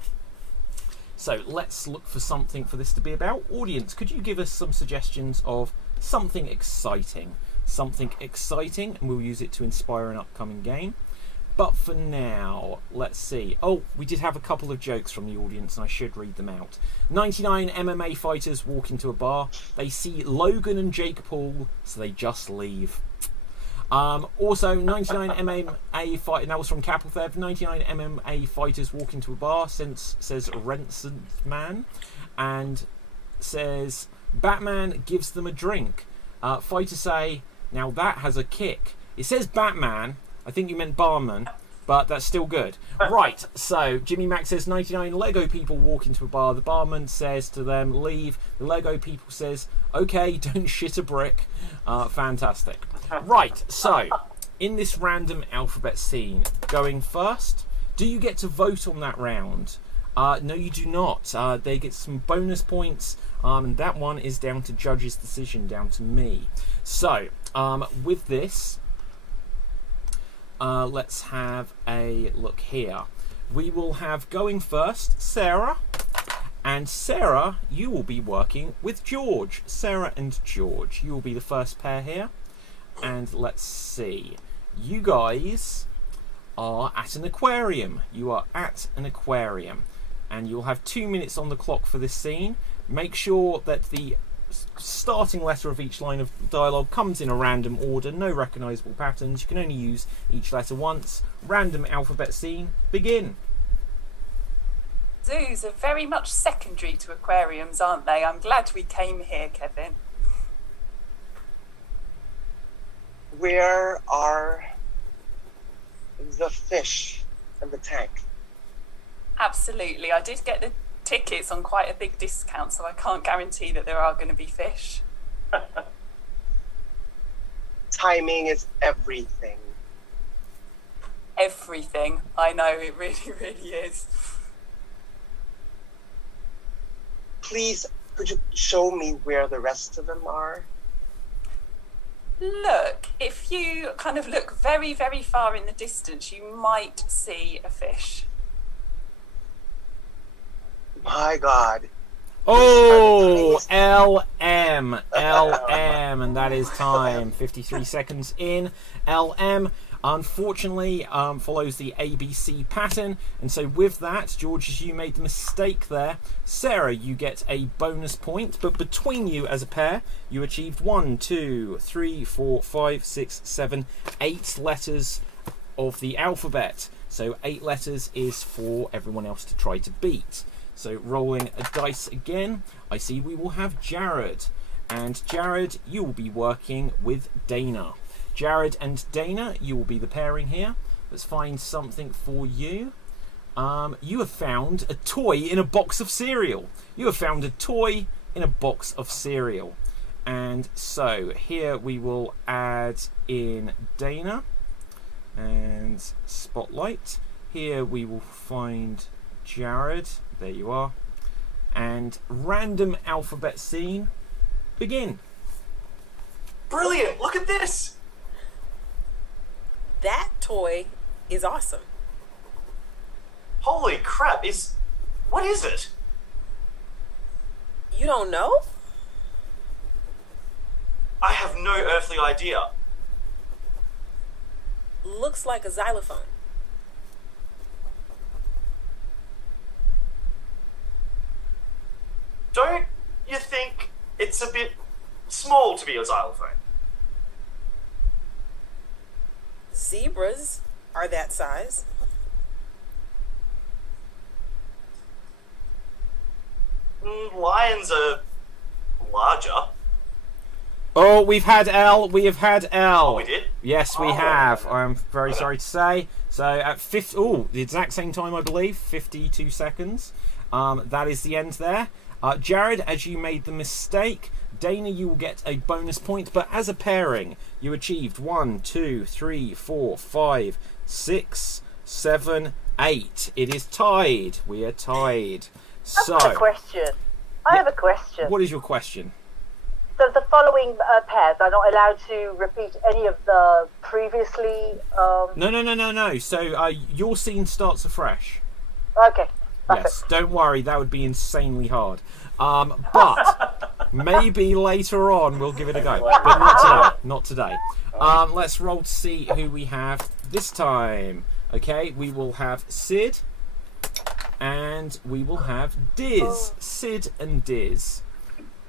So let's look for something for this to be about. Audience, could you give us some suggestions of something exciting? Something exciting, and we'll use it to inspire an upcoming game. But for now, let's see. Oh, we did have a couple of jokes from the audience, and I should read them out. 99 MMA fighters walk into a bar. They see Logan and Jake Paul, so they just leave. Also, 99 MMA fight, and that was from Capelthev. 99 MMA fighters walk into a bar, says Renson Man, and says Batman gives them a drink. Fighters say, now that has a kick. It says Batman. I think you meant barman, but that's still good. Right, so Jimmy Mack says 99 Lego people walk into a bar. The barman says to them, leave. The Lego people says, okay, don't shit a brick. Fantastic. Right, so in this random alphabet scene, going first, do you get to vote on that round? No, you do not. They get some bonus points, and that one is down to judge's decision, down to me. So, with this, let's have a look here. We will have going first Sarah, and Sarah, you will be working with George. Sarah and George, you will be the first pair here. And let's see, you guys are at an aquarium. You are at an aquarium, and you'll have 2 minutes on the clock for this scene. Make sure that the starting letter of each line of dialogue comes in a random order, no recognisable patterns. You can only use each letter once. Random alphabet scene, begin. Zoos are very much secondary to aquariums, aren't they? I'm glad we came here, Kevin. Where are the fish in the tank? Absolutely. I did get the tickets on quite a big discount, so I can't guarantee that there are going to be fish. Timing is everything. Everything. I know, it really, really is. Please, could you show me where the rest of them are? Look, if you kind of look very, very far in the distance, you might see a fish. My God. Oh, LM, and that is time. 53 seconds in. LM, unfortunately, follows the ABC pattern, and so with that, George, as you made the mistake there, Sarah, you get a bonus point, but between you as a pair, you achieved 1, 2, 3, 4, 5, 6, 7, 8 letters of the alphabet. So 8 letters is for everyone else to try to beat. So rolling a dice again, I see we will have Jared. And Jared, you will be working with Dana. Jared and Dana, you will be the pairing here. Let's find something for you. You have found a toy in a box of cereal. You have found a toy in a box of cereal. And so here we will add in Dana. and Spotlight. Here we will find Jared. There you are. And random alphabet scene. Begin. Brilliant! Look at this! That toy is awesome. Holy crap, what is it? You don't know? I have no earthly idea. Looks like a xylophone. Don't you think it's a bit small to be a xylophone? Zebras are that size. Lions are larger. Oh, we've had L. We have had L. Oh, we did? Yes, we have. I'm very sorry to say. So at the exact same time, I believe, 52 seconds. That is the end there. Jared, as you made the mistake, Dana, you will get a bonus point. But as a pairing, you achieved 1, 2, 3, 4, 5, 6, 7, 8. It is tied. We are tied. I've got a question. I have a question. What is your question? So the following pairs are not allowed to repeat any of the previously... No. So your scene starts afresh. Okay. Yes, don't worry, that would be insanely hard. But maybe later on we'll give it a go. But not today. Let's roll to see who we have this time. Okay, we will have Sid and we will have Diz. Sid and Diz.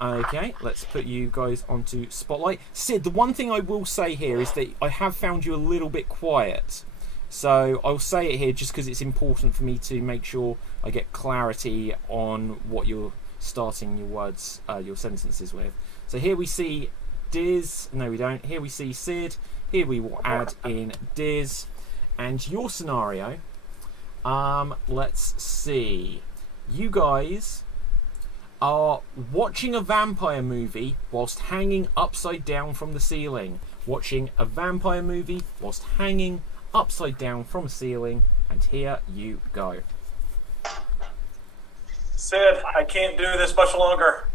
Okay, let's put you guys onto Spotlight. Sid, the one thing I will say here is that I have found you a little bit quiet. So I'll say it here just because it's important for me to make sure I get clarity on what you're starting your words, your sentences with. So here we see Diz. No, we don't. Here we see Sid. Here we will add in Diz. And your scenario, let's see. You guys are watching a vampire movie whilst hanging upside down from the ceiling. Watching a vampire movie whilst hanging upside down from a ceiling, and here you go. Sid, I can't do this much longer.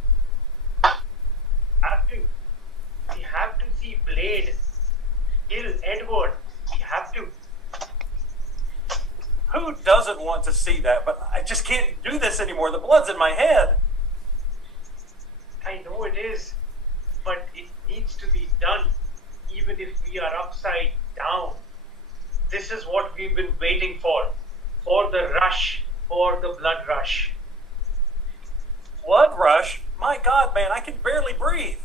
We have to see Blade kill Edward. We have to. Who doesn't want to see that? But I just can't do this anymore. The blood's in my head. I know it is, but it needs to be done, even if we are upside down. This is what we've been waiting for the rush, for the blood rush. Blood rush? My God, man, I can barely breathe.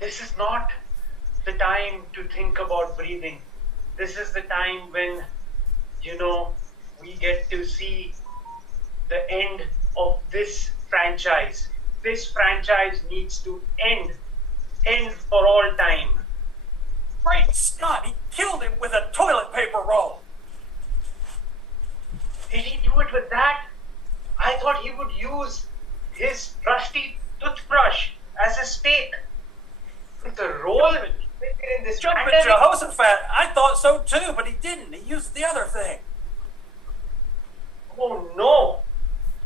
This is not the time to think about breathing. This is the time when, we get to see the end of this franchise. This franchise needs to end for all time. Great Scott, he killed him with a toilet paper roll. Did he do it with that? I thought he would use his rusty toothbrush as a stake. With the roll in this Jumping pandemic. Jehoshaphat, I thought so too, but he didn't. He used the other thing. Oh no!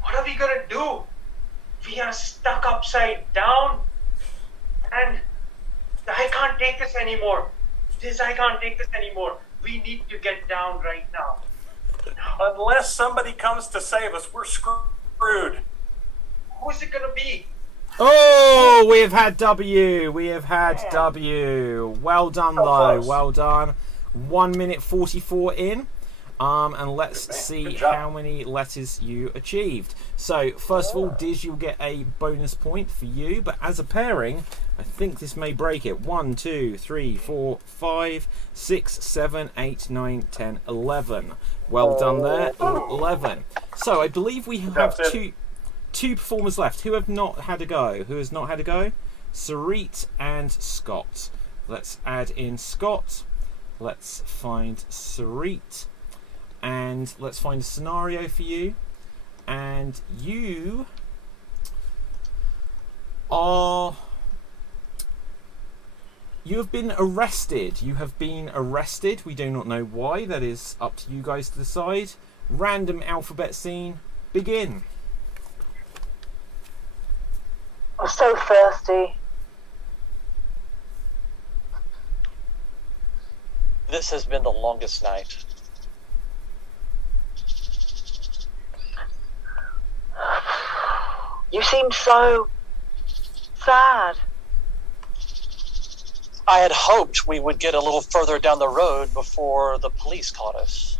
What are we gonna do? We are stuck upside down, and I can't take this anymore. I can't take this anymore. We need to get down right now. Unless somebody comes to save us, we're screwed. Who's it gonna be? Oh, we have had W. We have had W. Well done, though. Well done. 1 minute 44 in. And let's see how many letters you achieved. So, first of all, Diz, you'll get a bonus point for you. But as a pairing, I think this may break it. 1, 2, 3, 4, 5, 6, 7, 8, 9, 10, 11. Well done there. 11. So, I believe we have two performers left. Who have not had a go? Who has not had a go? Sarit and Scott. Let's add in Scott. Let's find Sarit. And let's find a scenario for you. And you You have been arrested. You have been arrested. We do not know why. That is up to you guys to decide. Random alphabet scene. Begin. I'm so thirsty. This has been the longest night. You seem so sad. I had hoped we would get a little further down the road before the police caught us.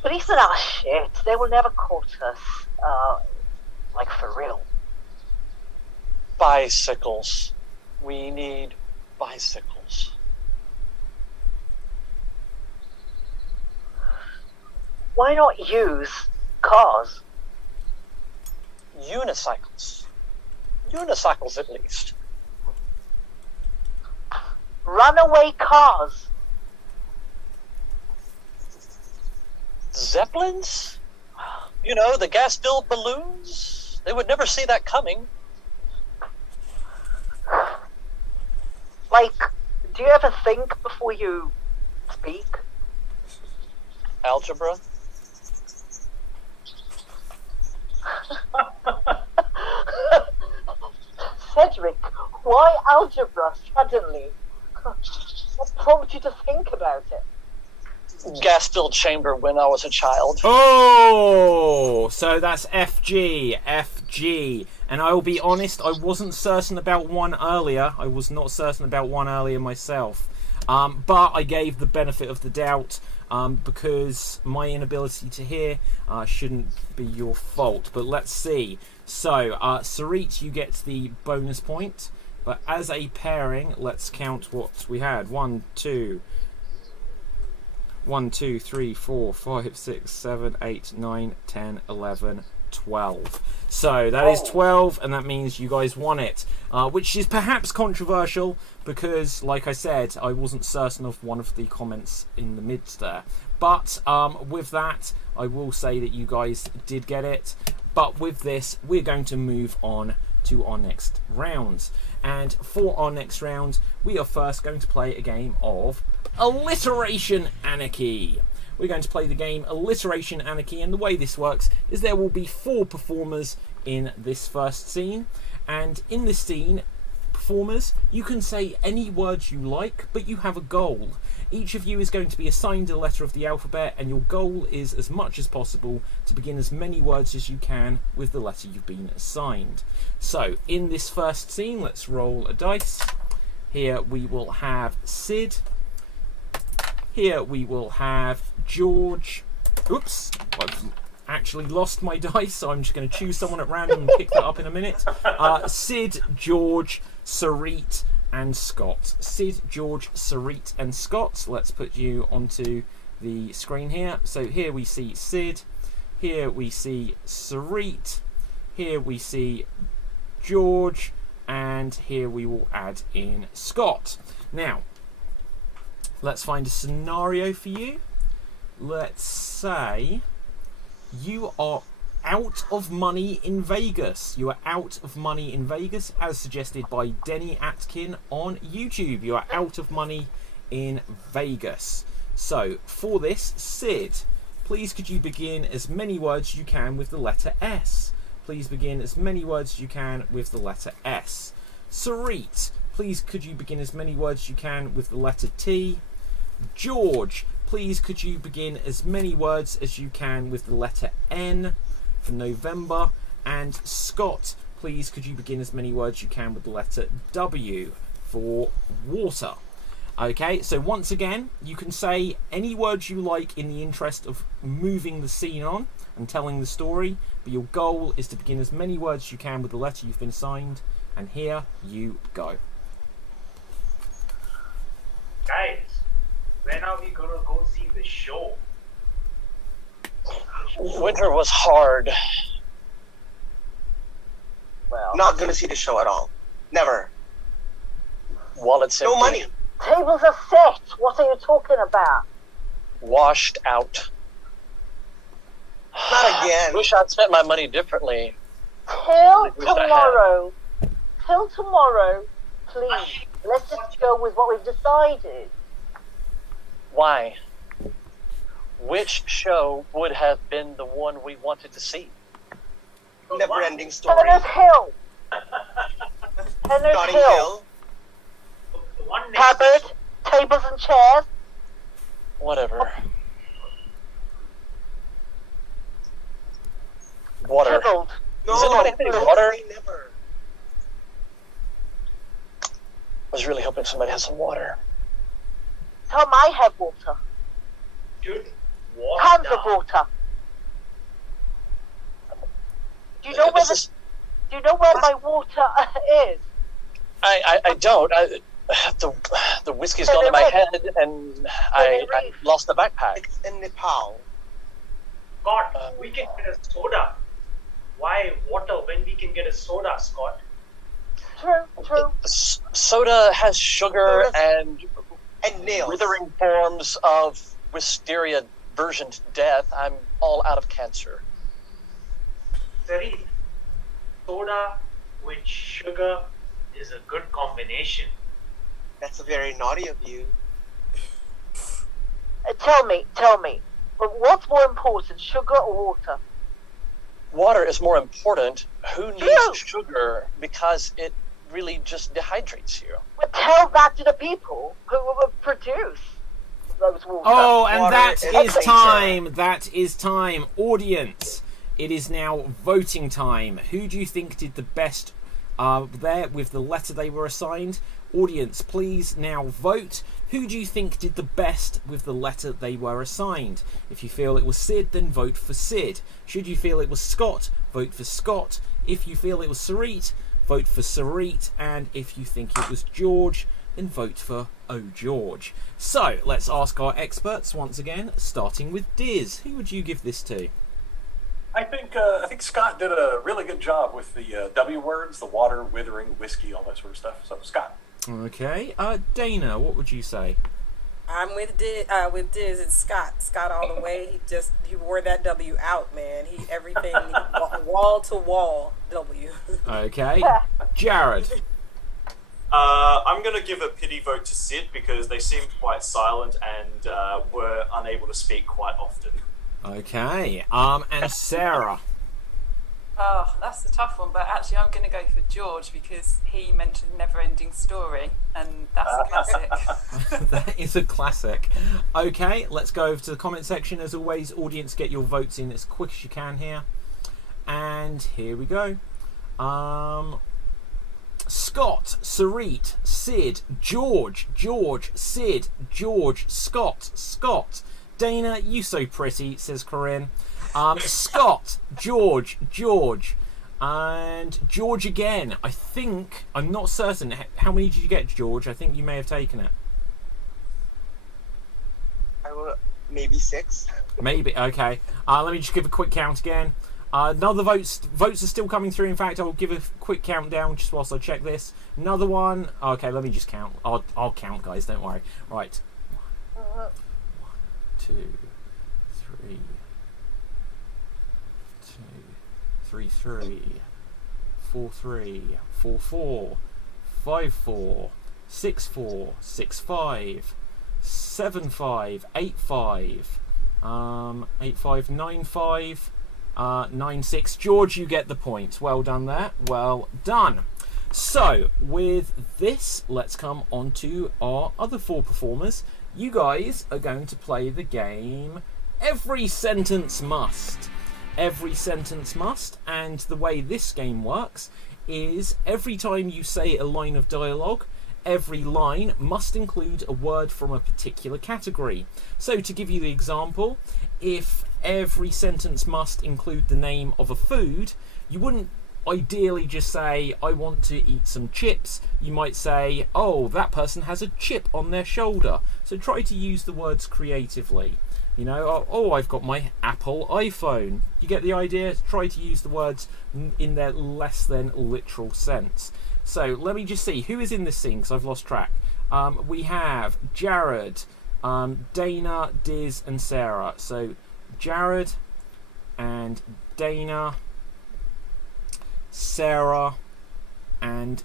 Police are not shit. They will never caught us. Like for real. Bicycles. We need bicycles. Why not use cars? Unicycles. Unicycles at least. Runaway cars. Zeppelins? You know, the gas-filled balloons? They would never see that coming. Like, do you ever think before you speak? Algebra? Cedric, why algebra suddenly? What prompted you to think about it? Gas-filled chamber when I was a child. Oh, so that's FG, FG. And I will be honest, I wasn't certain about one earlier. I was not certain about one earlier myself. But I gave the benefit of the doubt because my inability to hear shouldn't be your fault. But let's see. So, Sarit, you get the bonus point. But as a pairing, let's count what we had. 1, 2, 3, 4, 5, 6, 7, 8, 9, 10, 11, 12. So that is 12, and that means you guys won it. Which is perhaps controversial because, like I said, I wasn't certain of one of the comments in the midst there. But with that, I will say that you guys did get it. But with this, we're going to move on to our next round. And for our next round, we are first going to play a game of Alliteration Anarchy. We're going to play the game Alliteration Anarchy, and the way this works is there will be 4 performers in this first scene, and in this scene, performers, you can say any words you like, but you have a goal. Each of you is going to be assigned a letter of the alphabet, and your goal is, as much as possible, to begin as many words as you can with the letter you've been assigned. So, in this first scene, let's roll a dice. Here we will have Sid. Here we will have George. Oops, I've actually lost my dice, so I'm just going to choose someone at random and pick that up in a minute. Sid, George, Sarit, and Scott. Sid, George, Sarit, and Scott. Let's put you onto the screen here. So here we see Sid. Here we see Sarit. Here we see George. And here we will add in Scott. Now, let's find a scenario for you. Let's say you are out of money in Vegas. You are out of money in Vegas, as suggested by Denny Atkin on YouTube. You are out of money in Vegas. So, for this, Sid, please could you begin as many words as you can with the letter S. Please begin as many words as you can with the letter S. Sarit, please could you begin as many words as you can with the letter T. George, please could you begin as many words as you can with the letter N for November. And Scott, please could you begin as many words as you can with the letter W for water. Okay, so once again, you can say any words you like in the interest of moving the scene on and telling the story, but your goal is to begin as many words as you can with the letter you've been assigned. And here you go. Guys, when are we gonna go see the show? Winter was hard. Well, Not gonna see the show at all. Never. Wallets No empty. money. tables are set. What are you talking about? Washed out. Not again. Wish I'd spent my money differently. Till Wish I had. tomorrow. Till tomorrow. Please, let's just go with what we've decided. Why? Which show would have been the one we wanted to see? Never-ending story. Henner's Hill. Henner's Notting Hill. Hill. The one next to Cupboard, tables and chairs. Whatever. Water. Chiseled. No, Does anybody have any don't water? say never. I was really hoping somebody has some water. Tom, I have water. Dude, what Tons now? of water. Do you know where This is- Do you know where my water is? I don't. The whiskey's gone to my head, and I lost the backpack. It's in Nepal. Scott, we can get a soda. Why water when we can get a soda, Scott? True. Soda has sugar and nails. withering forms of wisteria version to death. I'm all out of cancer. Sari, soda with sugar is a good combination. That's very naughty of you. Tell me. But what's more important, sugar or water? Water is more important. Who needs True. sugar? Because it really just dehydrates you. Well, tell that to the people who will produce those water. Oh, and Water that is is nature. time. That is time. Audience, it is now voting time. Who do you think did the best there with the letter they were assigned? Audience, please now vote. Who do you think did the best with the letter they were assigned? If you feel it was Sid, then vote for Sid. Should you feel it was Scott, vote for Scott. If you feel it was Sarit, vote for Sarit. And if you think it was George, then vote for Oh George. So, let's ask our experts once again, starting with Diz. Who would you give this to? I think Scott did a really good job with the W words, the water, withering, whiskey, all that sort of stuff. So Scott. Okay. Dana, what would you say? I'm with Diz. It's Scott. Scott all the way. He wore that W out, man. Everything wall to wall W. Okay. Jared. I'm going to give a pity vote to Sid because they seemed quite silent and were unable to speak quite often. Okay. And Sarah. Oh, that's a tough one, but actually I'm going to go for George because he mentioned Never-Ending Story, and that's a classic. That is a classic. Okay, let's go over to the comment section. As always, audience, get your votes in as quick as you can here. And here we go. Scott, Sarit, Sid, George, Sid, George, Scott. Dana, you so pretty, says Corinne. Scott, George, and George again. I'm not certain. How many did you get, George? I think you may have taken it. Maybe 6. Maybe, okay. Let me just give a quick count again. Another votes are still coming through. In fact, I'll give a quick countdown just whilst I check this. Another one. Okay, let me just count. I'll count, guys. Don't worry. Right. 1, 2, 3. 3, 3, 4, 3, 4, 4, 5, 4, 6, 4, 6, 5, 7, 5, 8, 5, 8, 5, 9, 5, 9, 6. George, you get the point. Well done there. Well done. So, with this, let's come on to our other 4 performers. You guys are going to play the game Every Sentence Must. Every sentence must, and the way this game works is every time you say a line of dialogue, every line must include a word from a particular category. So to give you the example, if every sentence must include the name of a food, you wouldn't ideally just say, I want to eat some chips. You might say, oh, that person has a chip on their shoulder. So try to use the words creatively. You know, oh, I've got my Apple iPhone. You get the idea? Try to use the words in their less than literal sense. So let me just see who is in this scene because I've lost track. We have Jared, Dana, Diz, and Sarah. So Jared and Dana, Sarah and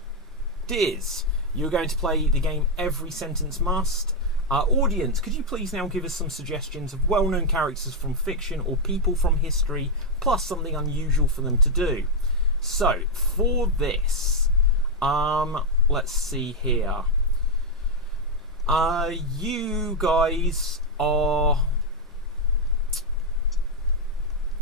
Diz. You're going to play the game Every Sentence Must. Audience, could you please now give us some suggestions of well-known characters from fiction or people from history, plus something unusual for them to do? So, for this, let's see here. You guys are...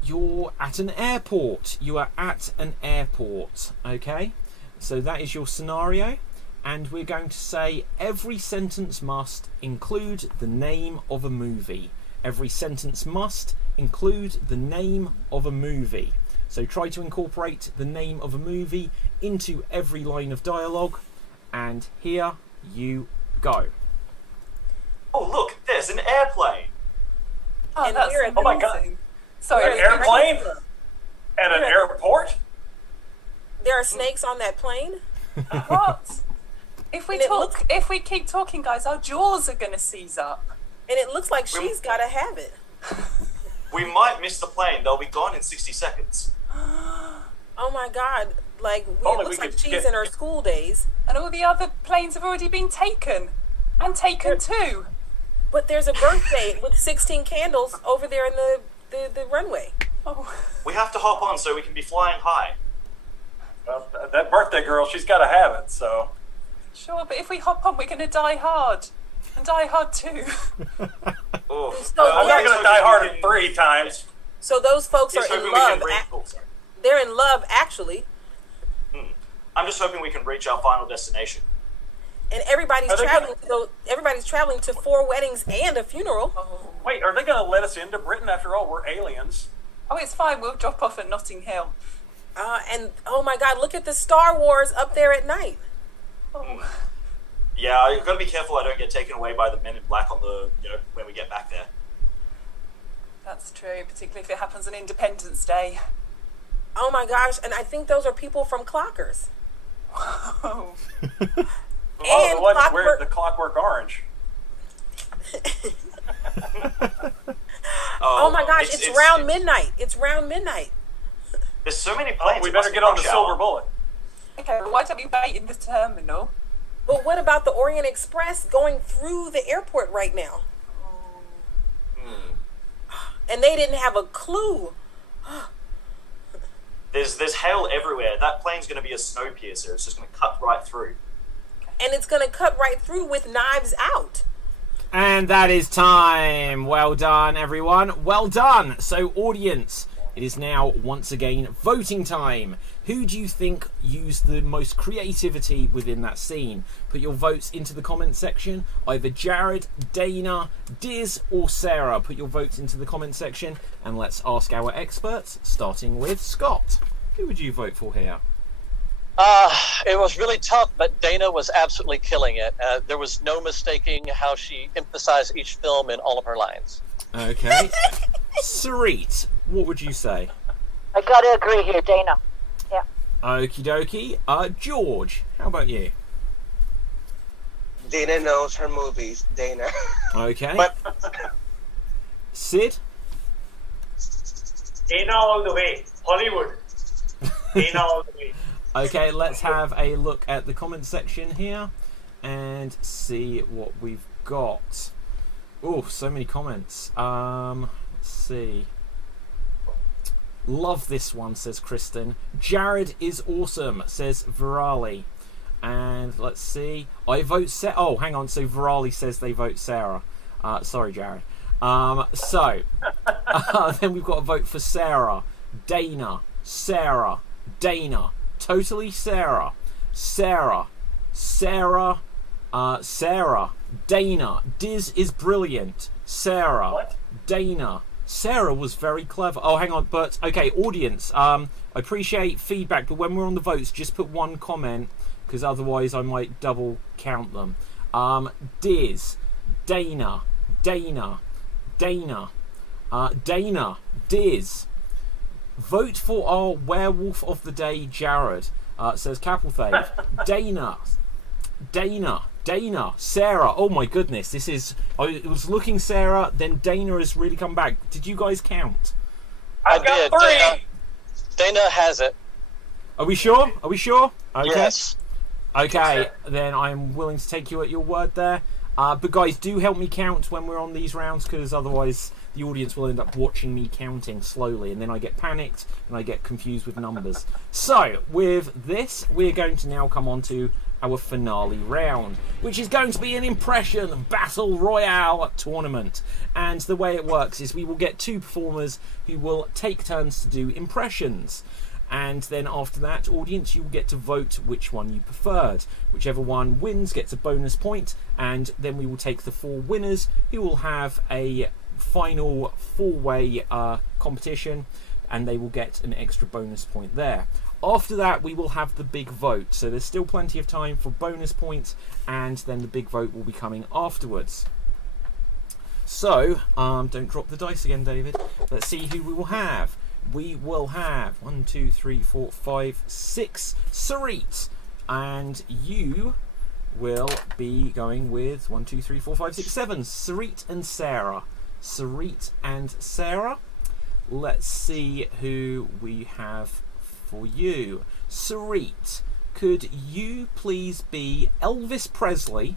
You're at an airport. You are at an airport, okay? So that is your scenario. And we're going to say every sentence must include the name of a movie. Every sentence must include the name of a movie. So try to incorporate the name of a movie into every line of dialogue. And here you go. Oh, look, there's an airplane. Oh, And that's we're at Oh my God. amazing. Sorry. An airplane at an airport? There are snakes on that plane. What? If we And it talk, if we keep talking, guys, our jaws are going to seize up. And it looks like she's got to have it. We might miss the plane. They'll be gone in 60 seconds. Oh my God. Like, it Only looks we like could she's get- in her school days. And all the other planes have already been taken. And taken too. But there's a birthday with 16 candles over there in the runway. Oh. We have to hop on so we can be flying high. Well, that birthday girl, she's got to have it, so. Sure, but if we hop on, we're going to die hard. And die hard too. Oh, So I'm not going to die hard 3 times. So those folks Just are in hoping we love. can sorry. They're in love, actually. I'm just hoping we can reach our final destination. And everybody's Are they traveling. So everybody's traveling to 4 weddings and a funeral. Wait, are they going to let us into Britain? After all, we're aliens. Oh, it's fine. We'll drop off at Notting Hill. And oh my God, look at the Star Wars up there at night. Oh. Yeah, I've got to be careful I don't get taken away by the men in black on the, when we get back there. That's true, particularly if it happens on Independence Day. Oh my gosh, and I think those are people from Clockers. Oh. Oh, the one where Clockwork- the Clockwork Orange. Oh my gosh, it's round midnight. It's round midnight. There's so many Oh, planes. we it better must get be on the rush Silver hour. Bullet. Okay, well, why don't we wait in the terminal? But what about the Orient Express going through the airport right now? And they didn't have a clue. There's hail everywhere. That plane's going to be a snow piercer. It's just going to cut right through. And it's going to cut right through with knives out. And that is time. Well done, everyone. Well done. So, audience, it is now once again voting time. Who do you think used the most creativity within that scene? Put your votes into the comment section. Either Jared, Dana, Diz, or Sarah. Put your votes into the comment section. And let's ask our experts, starting with Scott. Who would you vote for here? It was really tough, but Dana was absolutely killing it. There was no mistaking how she emphasized each film in all of her lines. Okay. Sarit, what would you say? I gotta agree here, Dana. Yeah. Okie dokie. George, how about you? Dana knows her movies. Dana. Okay. But Sid? Dana all the way. Hollywood. Dana all the way. Okay, let's have a look at the comment section here and see what we've got. Oh, so many comments. Let's see. Love this one, says Kristen. Jared is awesome, says Virali. And let's see. I vote Sarah. Oh, hang on. So Virali says they vote Sarah. Sorry, Jared. So then we've got a vote for Sarah, Dana, Sarah, Dana. Totally Sarah, Sarah, Sarah, Sarah, Dana. Diz is brilliant. Sarah, What? Dana. Sarah was very clever. Oh, hang on, but okay, audience. I appreciate feedback, but when we're on the votes, just put one comment because otherwise I might double count them. Diz, Dana, Dana, Dana, Dana, Diz. Vote for our werewolf of the day, Jared, says Capelthave. Dana, Dana, Dana, Sarah. Oh my goodness, this is. I was looking Sarah, then Dana has really come back. Did you guys count? I've got did. 3. Dana has it. Are we sure? Are we sure? Okay. Yes. Okay, then I'm willing to take you at your word there. But guys, do help me count when we're on these rounds, because otherwise the audience will end up watching me counting slowly, and then I get panicked and I get confused with numbers. So, with this, we're going to now come on to our finale round, which is going to be an impression battle royale tournament. And the way it works is we will get two performers who will take turns to do impressions. And then after that, audience, you will get to vote which one you preferred. Whichever one wins gets a bonus point, and then we will take the four winners who will have a final four-way competition, and they will get an extra bonus point there. After that, we will have the big vote. So there's still plenty of time for bonus points, and then the big vote will be coming afterwards. So, don't drop the dice again, David. Let's see who we will have. We will have 1, 2, 3, 4, 5, 6 Sarit, and you will be going with 1, 2, 3, 4, 5, 6, 7 Sarit and Sarah. Sarit and Sarah. Let's see who we have for you. Sarit, could you please be Elvis Presley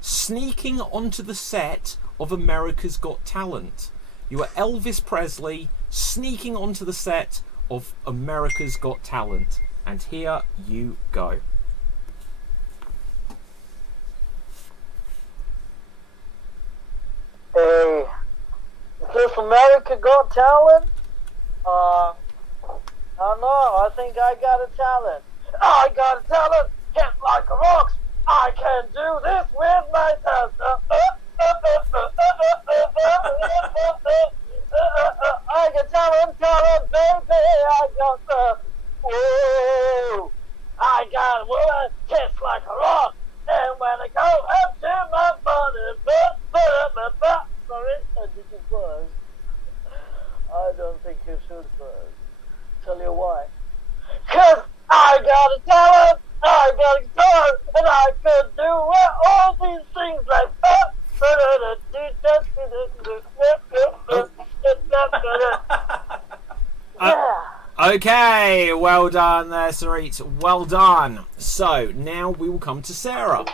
sneaking onto the set of America's Got Talent? You are Elvis Presley sneaking onto the set of America's Got Talent. And here you go. Hey, is this America Got Talent? I don't know, I think I got a talent. I got a talent, just like a rock. I can do this with my sister. I got talent, baby. I got the whoa. I got a woman just like a rock. And when I go up to my body, sorry, did you buzz? I don't think you should buzz. Tell you why. 'Cause I got a talent, I got a guitar, and I could do all these things like Okay, well done there, Sarit. Well done. So, now we will come to Sarah.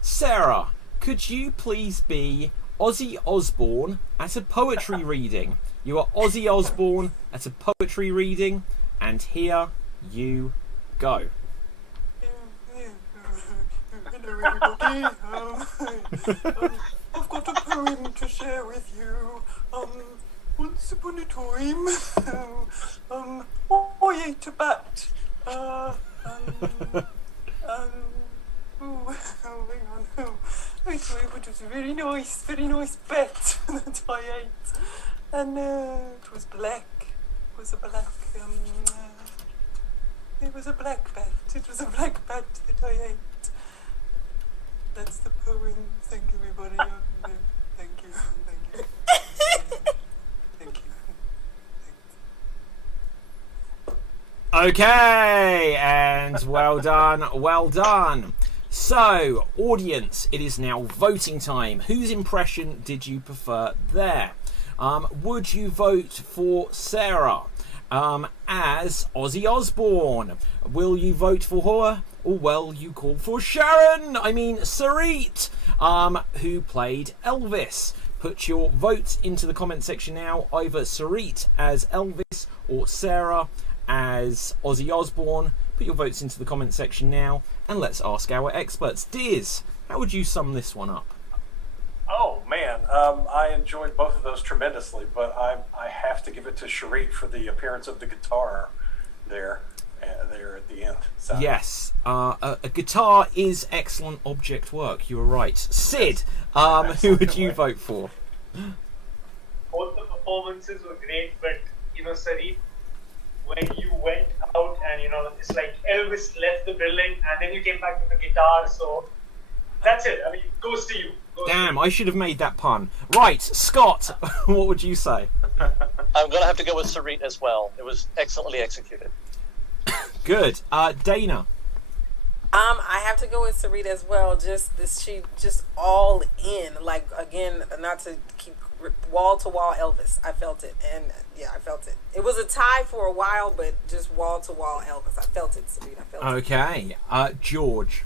Sarah, could you please be Ozzy Osbourne at a poetry reading? You are Ozzy Osbourne at a poetry reading, and here you go. Hello everybody. I've got a poem to share with you. Once upon a time, I ate a bat. Hang on. It was a very nice bat that I ate, and it was black. It was a black. It was a black bat. It was a black bat that I ate. That's the poem. Thank you, everybody. Thank you. Thank you. Okay, and well done. So, audience, it is now voting time. Whose impression did you prefer there? Would you vote for Sarah as Ozzy Osbourne? Will you vote for her? Or will you call for Sarit, who played Elvis? Put your votes into the comment section now, either Sarit as Elvis or Sarah as Ozzy Osbourne. Put your votes into the comment section now, and let's ask our experts. Diz, how would you sum this one up? Oh man, I enjoyed both of those tremendously, but I have to give it to Sarit for the appearance of the guitar there at the end. So. Yes, a guitar is excellent object work. You were right. Sid, who would you vote for? Both the performances were great, but Sarit, when you went out and it's like Elvis left the building and then you came back with the guitar, so that's it. I mean, goes to you. Damn, I should have made that pun. Right, Scott, what would you say? I'm going to have to go with Sarit as well. It was excellently executed. Good. Dana? I have to go with Sarit as well. She all in. Like, again, not to keep wall to wall Elvis. I felt it, and yeah, I felt it. It was a tie for a while, but just wall to wall Elvis. I felt it, Sarit. I felt it. Okay. George?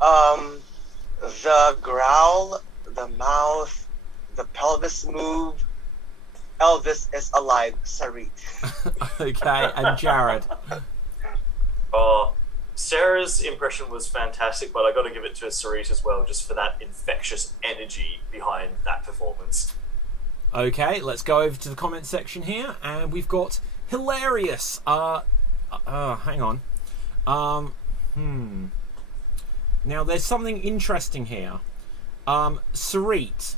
The growl, the mouth, the pelvis move. Elvis is alive, Sarit. Okay, and Jared. Oh, Sarah's impression was fantastic, but I got to give it to Sarit as well, just for that infectious energy behind that performance. Okay, let's go over to the comment section here, and we've got hilarious. Hang on. Now, there's something interesting here. Sarit.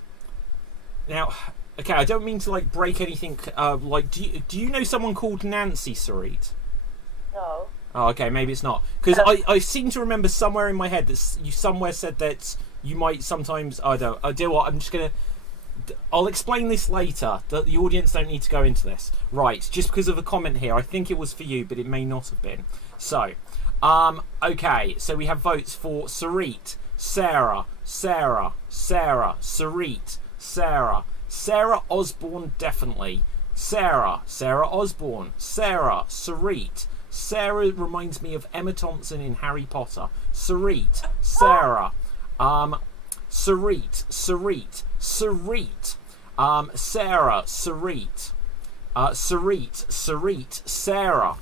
Now, okay, I don't mean to like break anything. Do you know someone called Nancy, Sarit? No. Oh, okay, maybe it's not. Because I seem to remember somewhere in my head that you somewhere said that you might sometimes. I don't. I do what I'm just gonna. I'll explain this later. That the audience don't need to go into this. Right, just because of a comment here, I think it was for you, but it may not have been. So, okay, so we have votes for Sarit, Sarah, Sarit, Sarah Osborne, definitely. Sarah Osborne, Sarit. Sarah reminds me of Emma Thompson in Harry Potter. Sarit, Sarah. Sarit. Sarah, Sarit, Sarah.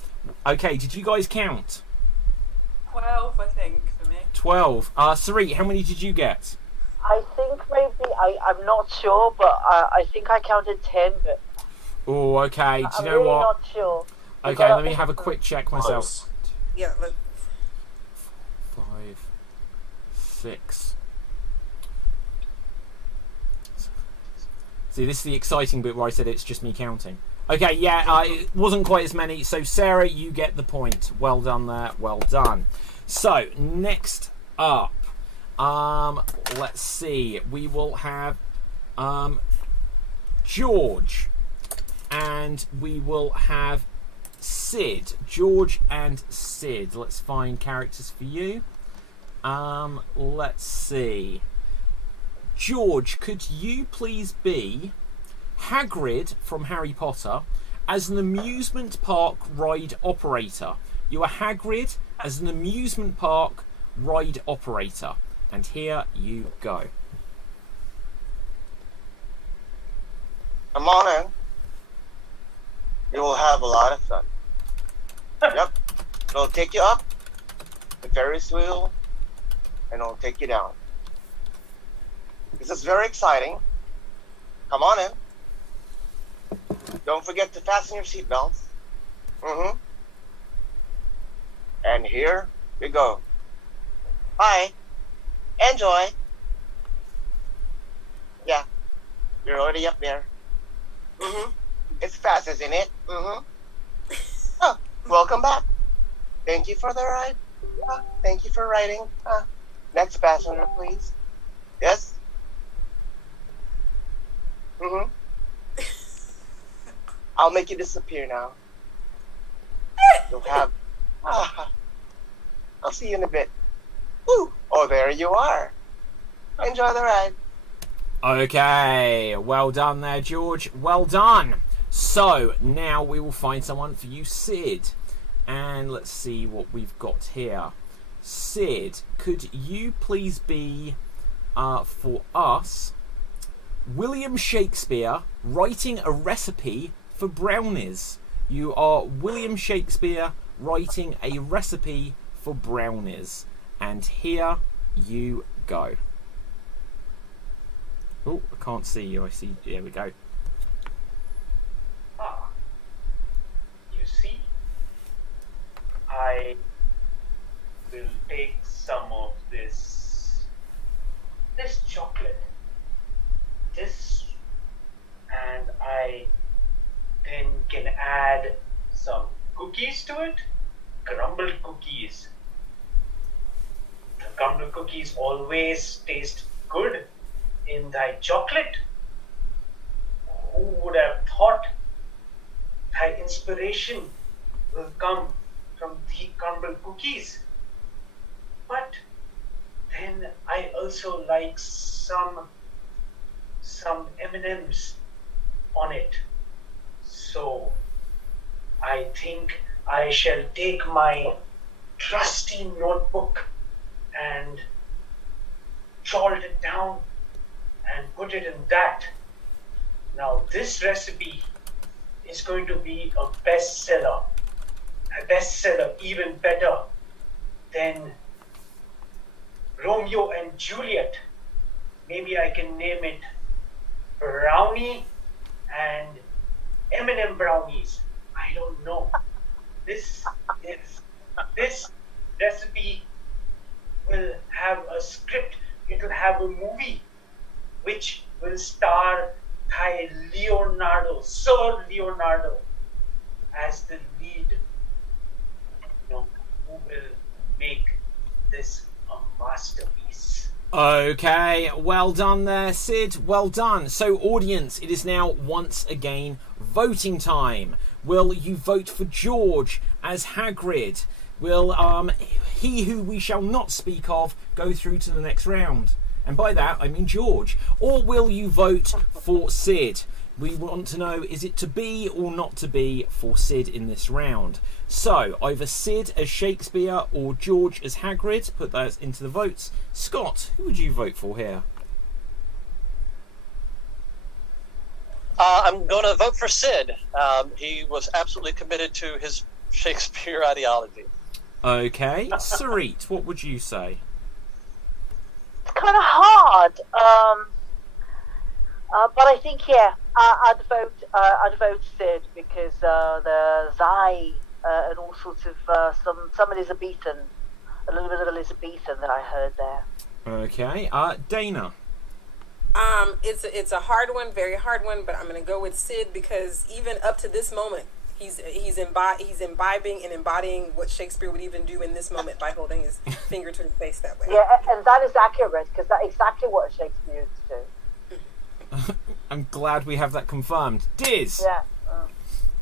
Okay, did you guys count? 12, I think, for me. 12. Sarit, how many did you get? I think maybe, I'm not sure, but I think I counted 10, but Oh, okay. Do you I'm know really what? not sure. Okay, let me have a quick check myself. Yeah, look. 5, 6. See, this is the exciting bit where I said it's just me counting. Okay, yeah, it wasn't quite as many. So, Sarah, you get the point. Well done there. Well done. So, next up, let's see. We will have George, and we will have Sid. George and Sid. Let's find characters for you. Let's see. George, could you please be Hagrid from Harry Potter as an amusement park ride operator? You are Hagrid as an amusement park ride operator. And here you go. Come on in. You will have a lot of fun. Yep. It'll take you up the Ferris wheel and it'll take you down. This is very exciting. Come on in. Don't forget to fasten your seatbelts. And here we go. Bye. Enjoy. Yeah. You're already up there. It's fast, isn't it? Oh, welcome back. Thank you for the ride. Thank you for riding. Next passenger, please. Yes? I'll make you disappear now. You'll have... I'll see you in a bit. Woo! Oh, there you are. Enjoy the ride. Okay, well done there, George. Well done. So, now we will find someone for you, Sid. And let's see what we've got here. Sid, could you please be, for us, William Shakespeare writing a recipe for brownies? You are William Shakespeare writing a recipe for brownies. And here you go. Oh, I can't see you. I see. There we go. You see, I will take some of this chocolate, and I then can add some cookies to it, crumbled cookies. The crumbled cookies always taste good in thy chocolate. Who would have thought thy inspiration will come from the crumbled cookies? But then I also like some M&Ms on it. So I think I shall take my trusty notebook and salt it down and put it in that. Now this recipe is going to be a bestseller even better than Romeo and Juliet. Maybe I can name it brownie and M&M brownies. I don't know. This recipe will have a script. It will have a movie which will star Sir Leonardo, as the lead. Who will make this a masterpiece. Okay, well done there, Sid. Well done. So, audience, it is now once again voting time. Will you vote for George as Hagrid? Will he who we shall not speak of go through to the next round? And by that, I mean George. Or will you vote for Sid? We want to know, is it to be or not to be for Sid in this round? So, either Sid as Shakespeare or George as Hagrid. Put those into the votes. Scott, who would you vote for here? I'm going to vote for Sid. He was absolutely committed to his Shakespeare ideology. Okay. Sarit, what would you say? It's kind of hard, but I think I'd vote Sid because the Zai and all sorts of some Elizabethan, a little bit of Elizabethan that I heard there. Okay. Dana. It's a hard one, very hard one, but I'm going to go with Sid because even up to this moment, he's imbibing and embodying what Shakespeare would even do in this moment by holding his finger to his face that way. Yeah, and that is accurate because that's exactly what Shakespeare used to do. I'm glad we have that confirmed. Diz. Yeah.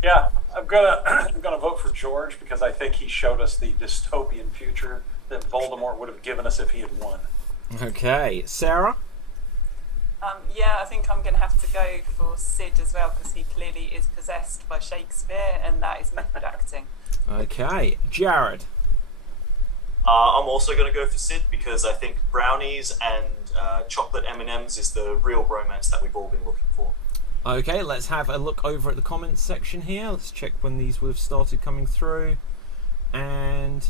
Yeah, I'm gonna vote for George because I think he showed us the dystopian future that Voldemort would have given us if he had won. Okay, Sarah. Yeah, I think I'm going to have to go for Sid as well because he clearly is possessed by Shakespeare and that is method acting. Okay, Jared. I'm also going to go for Sid because I think brownies and chocolate M&Ms is the real romance that we've all been looking for. Okay, let's have a look over at the comments section here. Let's check when these would have started coming through. And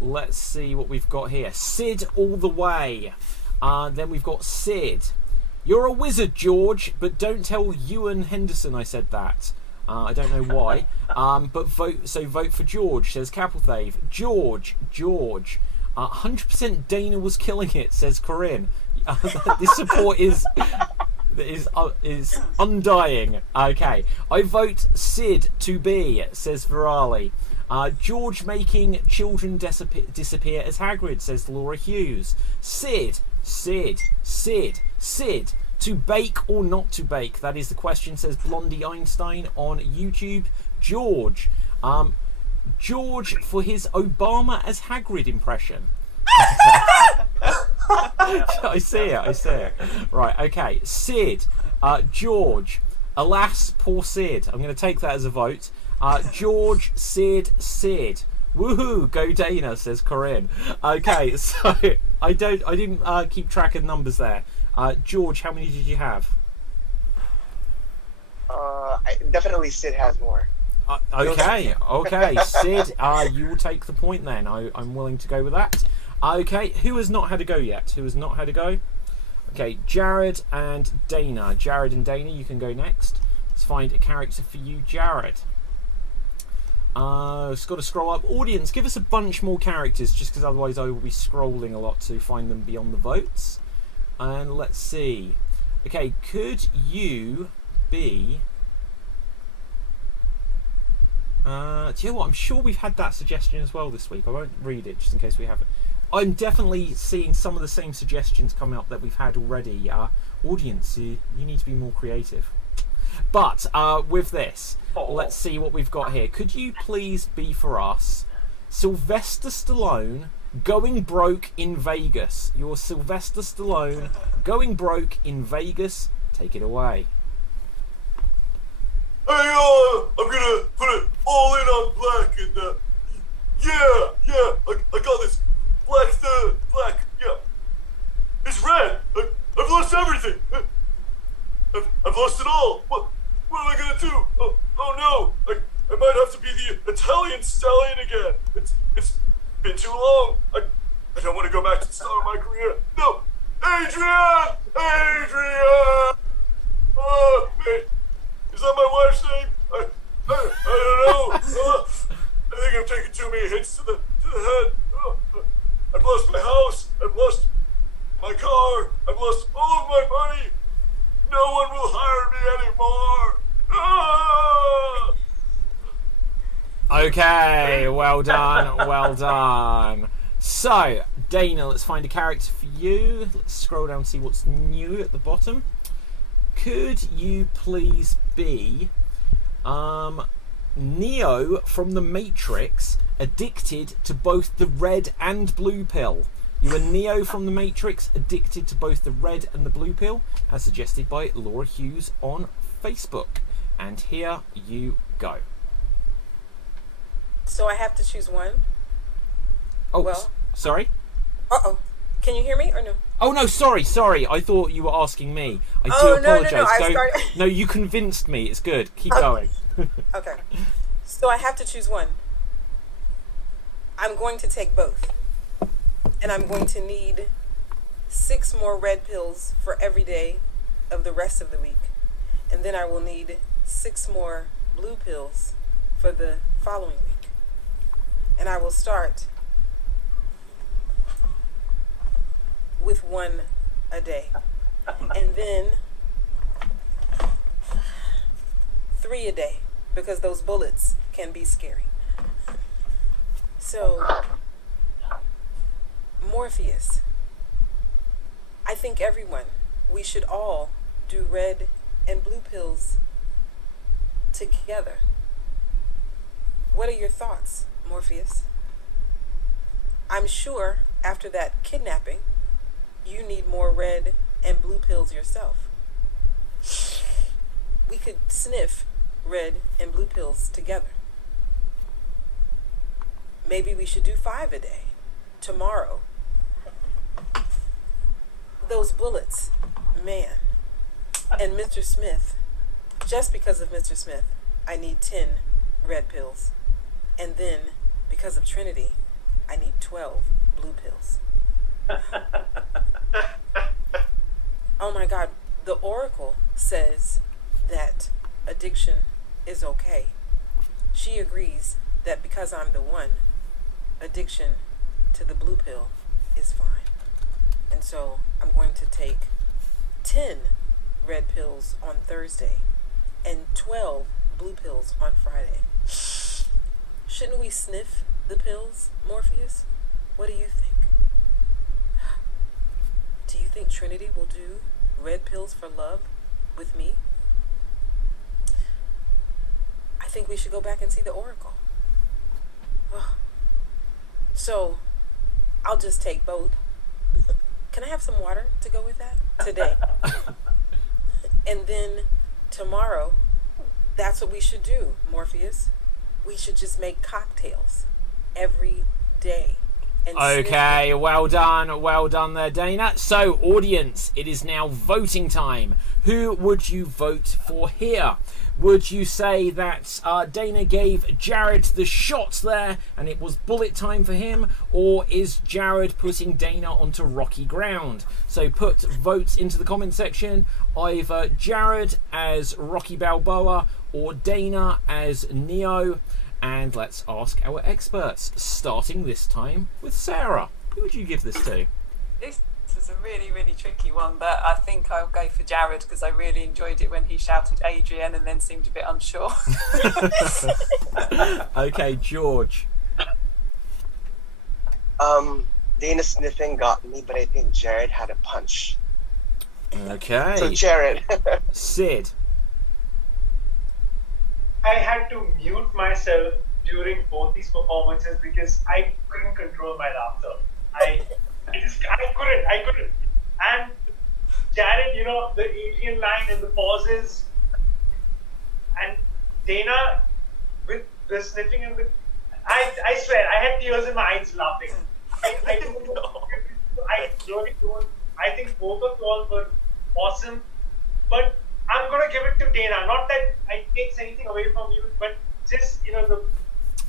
let's see what we've got here. Sid all the way. Then we've got Sid. You're a wizard, George, but don't tell Ewan Henderson I said that. I don't know why. But vote for George, says Capelthave. George. 100% Dana was killing it, says Corinne. This support is undying. Okay. I vote Sid to be, says Virali. George making children disappear as Hagrid, says Laura Hughes. Sid. To bake or not to bake? That is the question, says Blondie Einstein on YouTube. George. George for his Obama as Hagrid impression. I see it. Right, okay. Sid. George. Alas, poor Sid. I'm going to take that as a vote. George, Sid. Woohoo, go Dana, says Corinne. Okay, so I didn't keep track of numbers there. George, how many did you have? Definitely Sid has more. Okay, Sid, you will take the point then. I'm willing to go with that. Okay, who has not had a go yet? Okay, Jared and Dana. Jared and Dana, you can go next. Let's find a character for you, Jared. Just got to scroll up. Audience, give us a bunch more characters, just because otherwise I will be scrolling a lot to find them beyond the votes. And let's see. Okay, could you be... do you know what? I'm sure we've had that suggestion as well this week. I won't read it just in case we haven't. I'm definitely seeing some of the same suggestions come out that we've had already. Audience, you need to be more creative. But with this, let's see what we've got here. Could you please be for us Sylvester Stallone going broke in Vegas? You're Sylvester Stallone going broke in Vegas. Take it away. Hey, I'm gonna put it all in on black and yeah, I got this black, yeah. stallion again. It's been too long. I don't want to go back to the start of my career. No, Adrian! Hey, is that my wife's name? I don't know. I think I'm taking too many hits to the head. I've lost my house. I've lost my car. I've lost all of my money. No one will hire me anymore. Okay, well done. So, Dana, let's find a character for you. Let's scroll down and see what's new at the bottom. Could you please be Neo from The Matrix, addicted to both the red and blue pill? You are Neo from The Matrix, addicted to both the red and the blue pill, as suggested by Laura Hughes on Facebook. And here you go. So I have to choose one? Oh, well, sorry? Uh-oh. Can you hear me or no? Oh, no, sorry. I thought you were asking me. I do apologise. No, I started... No, you convinced me. It's good. Keep going. Okay. So I have to choose one. I'm going to take both. And I'm going to need 6 more red pills for every day of the rest of the week. And then I will need 6 more blue pills for the following week. And I will start with 1 a day. And then 3 a day, because those bullets can be scary. So, Morpheus, I think we should all do red and blue pills together. What are your thoughts, Morpheus? I'm sure after that kidnapping, you need more red and blue pills yourself. We could sniff red and blue pills together. Maybe we should do 5 a day tomorrow. Those bullets, man. And Mr. Smith, just because of Mr. Smith, I need 10 red pills. And then, because of Trinity, I need 12 blue pills. Oh my God, the Oracle says that addiction is okay. She agrees that because I'm the one, addiction to the blue pill is fine. And so I'm going to take 10 red pills on Thursday and 12 blue pills on Friday. Shouldn't we sniff the pills, Morpheus? What do you think? Do you think Trinity will do red pills for love with me? I think we should go back and see the Oracle. So, I'll just take both. Can I have some water to go with that today? And then tomorrow, that's what we should do, Morpheus. We should just make cocktails every day. And okay, well done there, Dana. So, audience, it is now voting time. Who would you vote for here? Would you say that Dana gave Jared the shot there and it was bullet time for him? Or is Jared putting Dana onto rocky ground? So put votes into the comment section. Either Jared as Rocky Balboa or Dana as Neo. And let's ask our experts, starting this time with Sarah. Who would you give this to? This is a really, really tricky one, but I think I'll go for Jared because I really enjoyed it when he shouted Adrian and then seemed a bit unsure. Okay, George. Dana sniffing got me, but I think Jared had a punch. Okay. So Jared. Sid. I had to mute myself during both these performances because I couldn't control my laughter. I couldn't. And Jared, the Adrian line and the pauses, and Dana with the sniffing and I swear I had tears in my eyes laughing. I don't know. I really don't. I think both of you all were awesome, but I'm gonna give it to Dana. Not that it takes anything away from you, but just the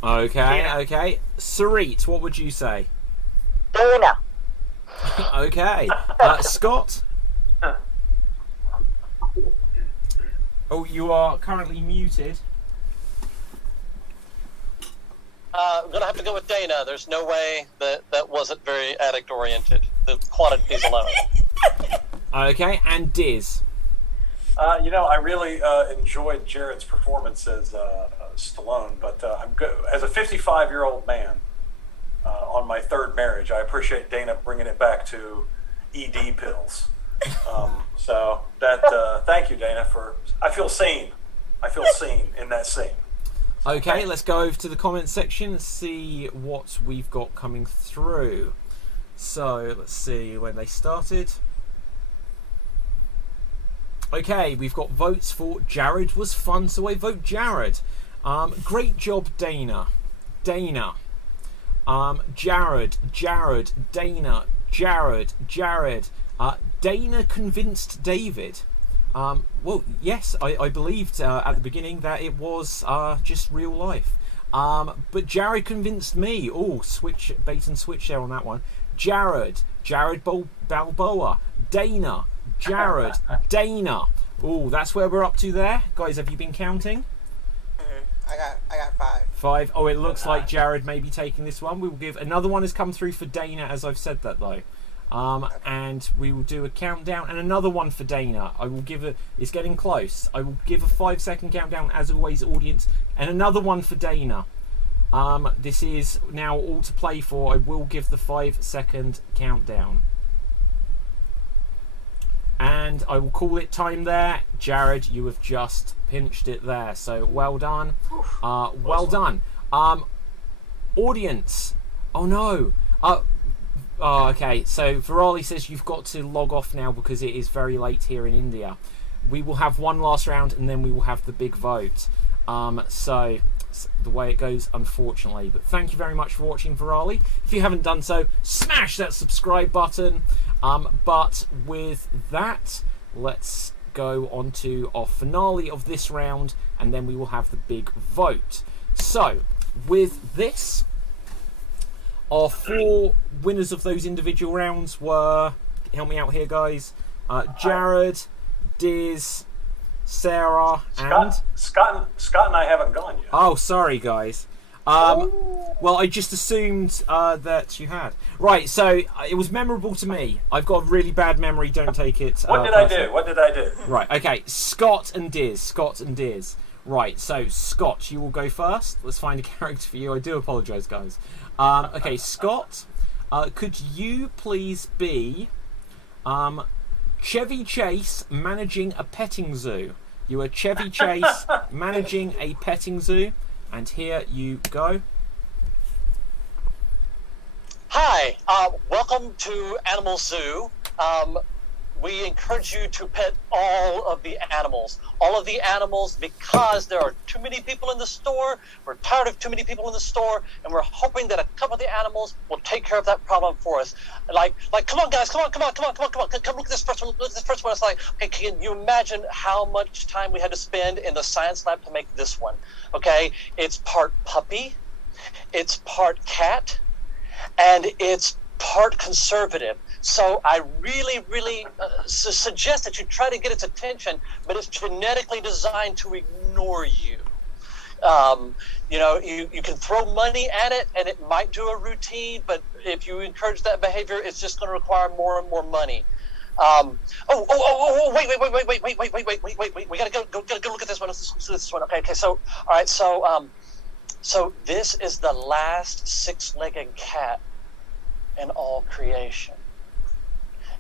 Okay. Sarit, what would you say? Dana. Okay. Scott? Oh, you are currently muted. I'm going to have to go with Dana. There's no way that wasn't very addict-oriented. The quantities alone. Okay, and Diz? I really enjoyed Jared's performance as Stallone, but as a 55-year-old man on my third marriage, I appreciate Dana bringing it back to ED pills. So thank you, Dana, I feel seen. I feel seen in that scene. Okay, let's go over to the comments section and see what we've got coming through. So, let's see when they started. Okay, we've got votes for Jared was fun, so I vote Jared. Great job, Dana. Dana. Jared. Dana. Jared. Dana convinced David. Well, yes, I believed at the beginning that it was just real life. But Jared convinced me. Oh, bait and switch there on that one. Jared Balboa, Dana, Jared, Dana. Oh, that's where we're up to there. Guys, have you been counting? I got 5. 5. Oh, it looks like Jared may be taking this one. We will give another one has come through for Dana as I've said that though. And we will do a countdown and another one for Dana. I will give it's getting close. I will give a 5-second countdown as always, audience, and another one for Dana. This is now all to play for. I will give the 5-second countdown. And I will call it time there. Jared, you have just pinched it there. So well done. Well done. Audience. Oh no. Oh, okay, so Virali says you've got to log off now because it is very late here in India. We will have one last round and then we will have the big vote. So the way it goes, unfortunately. But thank you very much for watching, Virali. If you haven't done so, smash that subscribe button. But with that, let's go on to our finale of this round and then we will have the big vote. So, with this, our 4 winners of those individual rounds were, help me out here guys, Jared, Diz, Sarah, and... Scott and I haven't gone yet. Oh, sorry guys. Well, I just assumed that you had. Right, so it was memorable to me. I've got a really bad memory, don't take it What did I do? Right, okay, Scott and Diz. Right, so Scott, you will go first. Let's find a character for you. I do apologise, guys. Okay, Scott, could you please be Chevy Chase managing a petting zoo? You are Chevy Chase managing a petting zoo, and here you go. Hi, welcome to Animal Zoo. We encourage you to pet all of the animals. Because there are too many people in the store. We're tired of too many people in the store, and we're hoping that a couple of the animals will take care of that problem for us. Like, come on, guys, come on. Come look at this first one. Look at this first one. It's like, okay, can you imagine how much time we had to spend in the science lab to make this one? Okay, it's part puppy, it's part cat, and it's part conservative. So I really suggest that you try to get its attention, but it's genetically designed to ignore you. You can throw money at it and it might do a routine, but if you encourage that behavior, it's just going to require more and more money. Wait, we gotta go look at this one. This one. Okay, so all right, so this is the last 6-legged cat in all creation.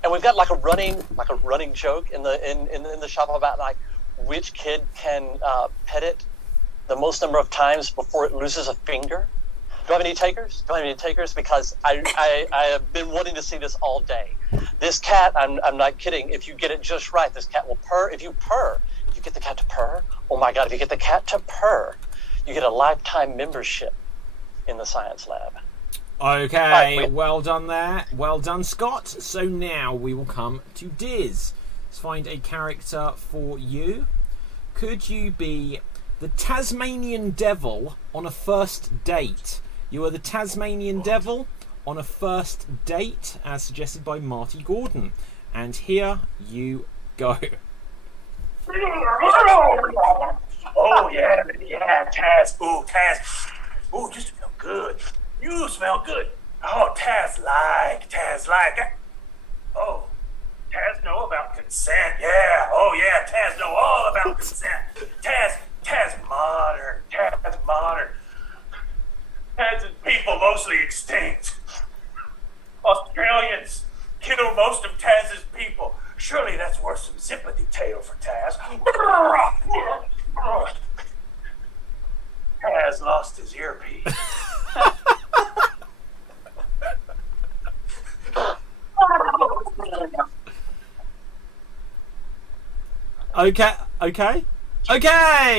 And we've got like a running joke in the shop about like which kid can pet it the most number of times before it loses a finger. Do I have any takers? Because I have been wanting to see this all day. This cat, I'm not kidding. If you get it just right, this cat will purr. If you get the cat to purr. Oh my God! If you get the cat to purr, you get a lifetime membership in the science lab. Okay, right, well done there. Well done, Scott. So now we will come to Diz. Let's find a character for you. Could you be The Tasmanian Devil on a first date. You are the Tasmanian Devil on a first date, as suggested by Marty Gordon. And here you go. Oh, yeah, Taz. Ooh, Taz. Ooh, you smell good. You smell good. Oh, Taz like. Oh, Taz know about consent. Yeah. Oh, yeah, Taz know all about consent. Taz modern. Taz's people mostly extinct. Australians kill most of Taz's people. Surely that's worth some sympathy tale for Taz. Taz lost his earpiece. Okay,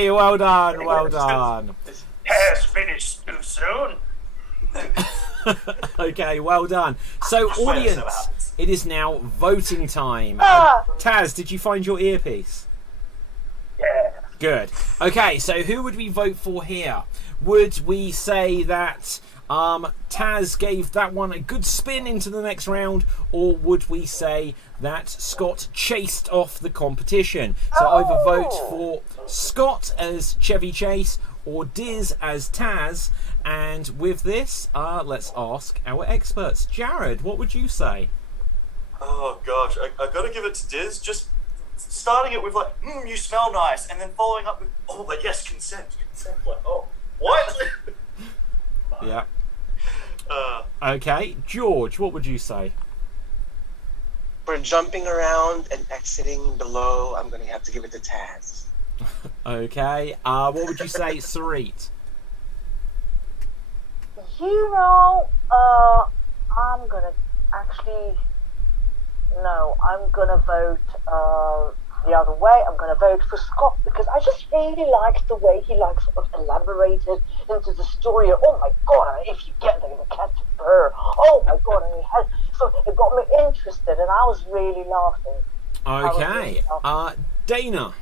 well done. Taz finished too soon. Okay, well done. So, audience, it is now voting time. Taz, did you find your earpiece? Yeah. Good. Okay, so who would we vote for here? Would we say that Taz gave that one a good spin into the next round, or would we say that Scott chased off the competition? So either vote for Scott as Chevy Chase or Diz as Taz. And with this, let's ask our experts. Jared, what would you say? Oh gosh, I gotta give it to Diz. Just starting it with like, you smell nice, and then following up with, oh, but yes, consent. Like, oh, what? Yeah. Okay, George, what would you say? For jumping around and exiting below, I'm going to have to give it to Taz. Okay, what would you say, Sarit? You know, I'm gonna vote the other way. I'm gonna vote for Scott because I just really like the way he sort of elaborated into the story. Oh my god! If you get the cat to purr, oh my god! And so it got me interested, and I was really laughing. Okay, Dana.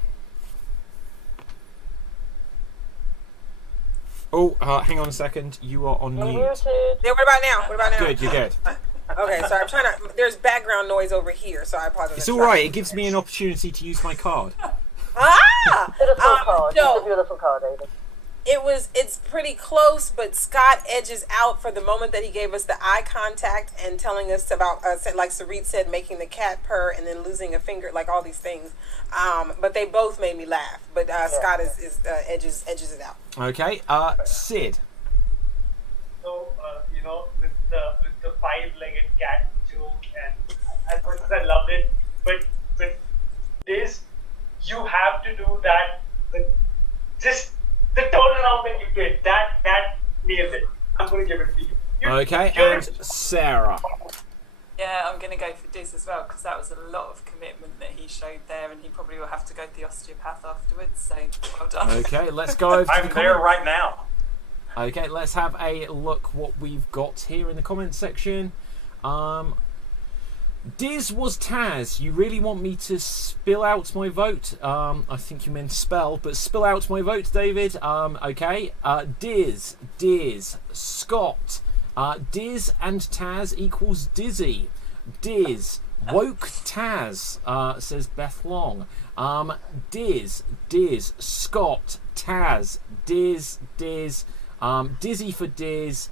Oh, hang on a second. You are on mute. Yeah, what about now? Good, you're good. Okay, sorry, I'm trying to. There's background noise over here, so I apologize. It's all right. It gives me an opportunity to use my card. Beautiful card. No. It's a beautiful card, David. It's pretty close, but Scott edges out for the moment that he gave us the eye contact and telling us about, like Sarit said, making the cat purr and then losing a finger, like all these things. But they both made me laugh. But Scott edges it out. Okay, Sid. So with the five-legged cat joke, and as much as I loved it, but this, you have to do that. Just the turnaround that you did, that nailed it. I'm going to give it to you. Okay, and Sarah. Yeah, I'm going to go for Diz as well because that was a lot of commitment that he showed there, and he probably will have to go to the osteopath afterwards. So well done. Okay, let's go over. I'm there right now. Okay, let's have a look what we've got here in the comments section. Diz was Taz. You really want me to spill out my vote? I think you meant spell, but spill out my vote, David. Okay. Diz, Scott. Diz and Taz equals Dizzy. Diz, woke Taz, says Beth Long. Diz, Scott, Taz, Diz, Dizzy for Diz,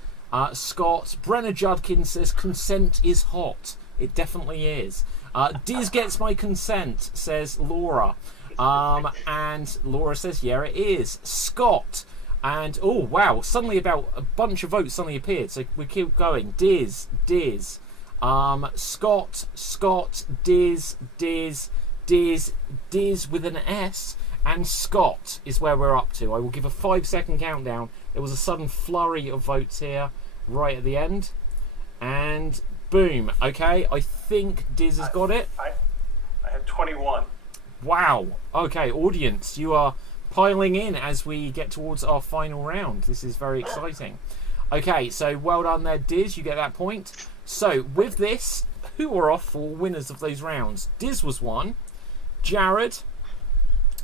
Scott. Brenna Judkins says consent is hot. It definitely is. Diz gets my consent, says Laura. And Laura says, yeah, it is. Scott. And, oh, wow, suddenly about a bunch of votes suddenly appeared. So we keep going. Diz. Scott, Diz with an S. And Scott is where we're up to. I will give a 5-second countdown. There was a sudden flurry of votes here right at the end. And boom. Okay, I think Diz has got it. I have 21. Wow. Okay, audience, you are piling in as we get towards our final round. This is very exciting. Okay, so well done there, Diz. You get that point. So with this, who are off for winners of those rounds? Diz was one. Jared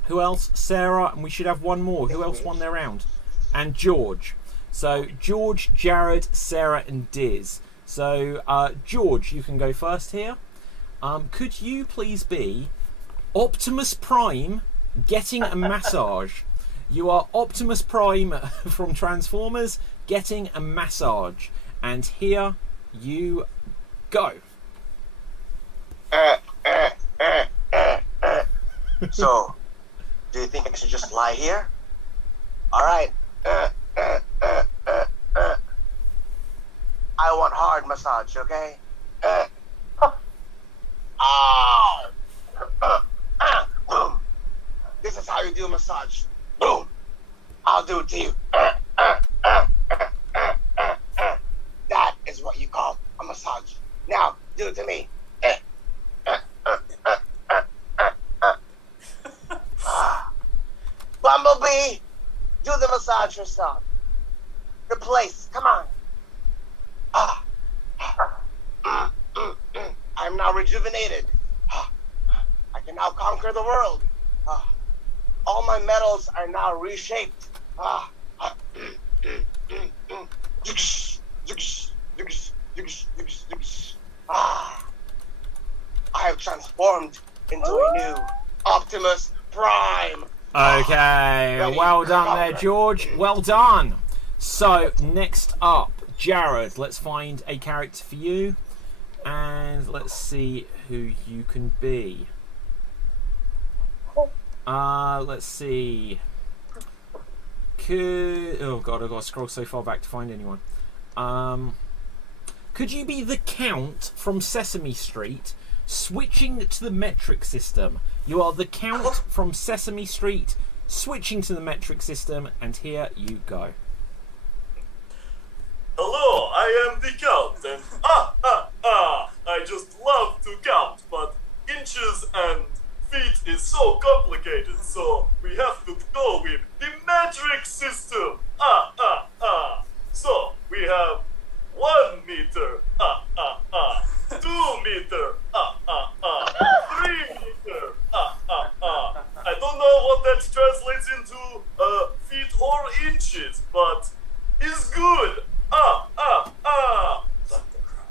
Who else? Sarah, and we should have one more. Who else won their round? And George. So George, Jared, Sarah, and Diz. So George, you can go first here. Could you please be Optimus Prime getting a massage? You are Optimus Prime from Transformers getting a massage. And here you go. So, do you think I should just lie here? All right. I want hard massage, okay? Ow! Boom. This is how you do a massage. Boom. I'll do it to you. That is what you call a massage. Now, do it to me. Bumblebee, do the massage yourself. The place, come on. I'm now rejuvenated. I can now conquer the world. All my metals are now reshaped. I have transformed into a new Optimus Prime. Okay, well done there, George. Well done. So, next up, Jared. Let's find a character for you. And let's see who you can be. Let's see. Oh god, I've got to scroll so far back to find anyone. Could you be the Count from Sesame Street switching to the metric system? You are the Count from Sesame Street switching to the metric system, and here you go. Hello, I am the Count, and I just love to count, but inches and feet is so complicated, so we have to go with the metric system. So we have 1 meter, 2 meter, 3 meter, I don't know what that translates into feet or inches, but is good.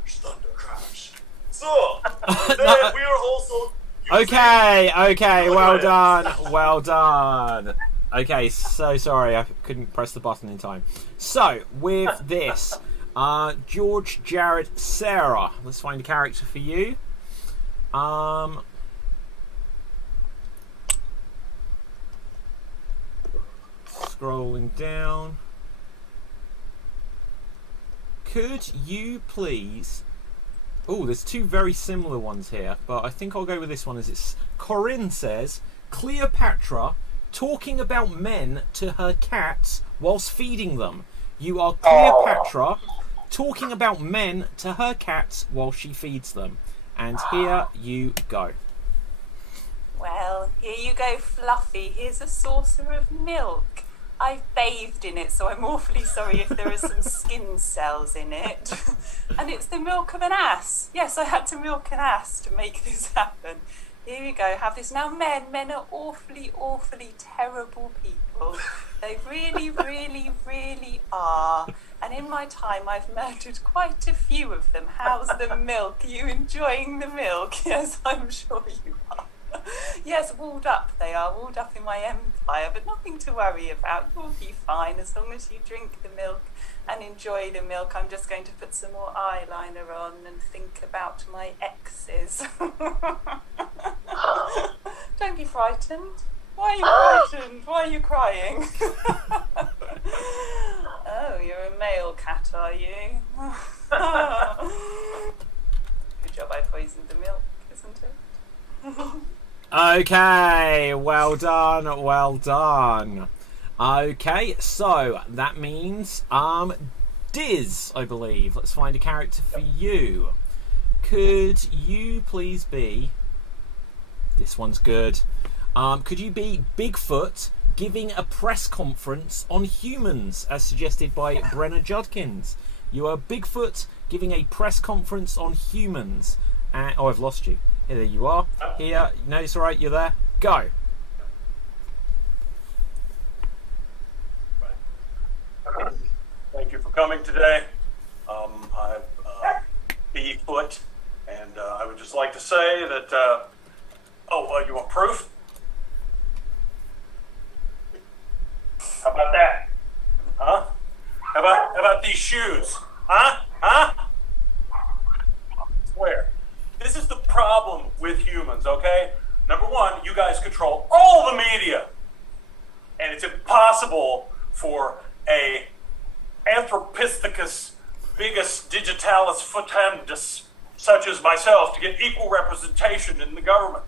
Thunder crash. So then we are also Okay, well done. Okay, so sorry, I couldn't press the button in time. So, with this, George, Jared, Sarah, let's find a character for you. Scrolling down. Could you please... Oh, there's two very similar ones here, but I think I'll go with this one as it's... Corinne says, Cleopatra talking about men to her cats whilst feeding them. You are Cleopatra talking about men to her cats while she feeds them. And here you go. Well, here you go, Fluffy. Here's a saucer of milk. I've bathed in it, so I'm awfully sorry if there are some skin cells in it. And it's the milk of an ass. Yes, I had to milk an ass to make this happen. Here you go, have this. Now men are awfully, awfully terrible people. They really, really, really are. And in my time, I've murdered quite a few of them. How's the milk? Are you enjoying the milk? Yes, I'm sure you are. Yes, walled up they are, walled up in my empire, but nothing to worry about. You'll be fine as long as you drink the milk and enjoy the milk. I'm just going to put some more eyeliner on and think about my exes. Don't be frightened. Why are you frightened? Why are you crying? Oh, you're a male cat, are you? Good job I poisoned the milk, isn't it? Okay, well done. Okay, so that means Diz, I believe. Let's find a character for you. Could you please be... This one's good. Could you be Bigfoot giving a press conference on humans, as suggested by Brenna Judkins? You are Bigfoot giving a press conference on humans. Oh, I've lost you. Here you are. Here. No, it's alright, you're there. Go. coming today. I'm Bigfoot, and I would just like to say that. You want proof? How about that? Huh? How about these shoes? Huh? Swear. This is the problem with humans, okay? Number one, you guys control all the media. And it's impossible for a Anthropithecus bigus digitalis futandus such as myself to get equal representation in the government.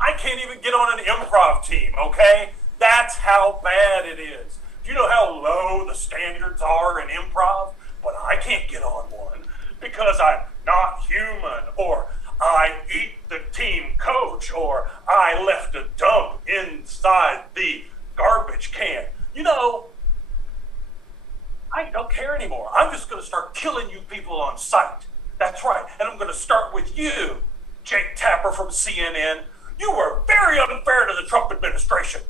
I can't even get on an improv team, okay? That's how bad it is. Do you know how low the standards are in improv? But I can't get on one because I'm not human, or I eat the team coach, or I left a dump inside the garbage can. You know, I don't care anymore. I'm just going to start killing you people on sight. That's right. And I'm going to start with you, Jake Tapper from CNN. You were very unfair to the Trump administration.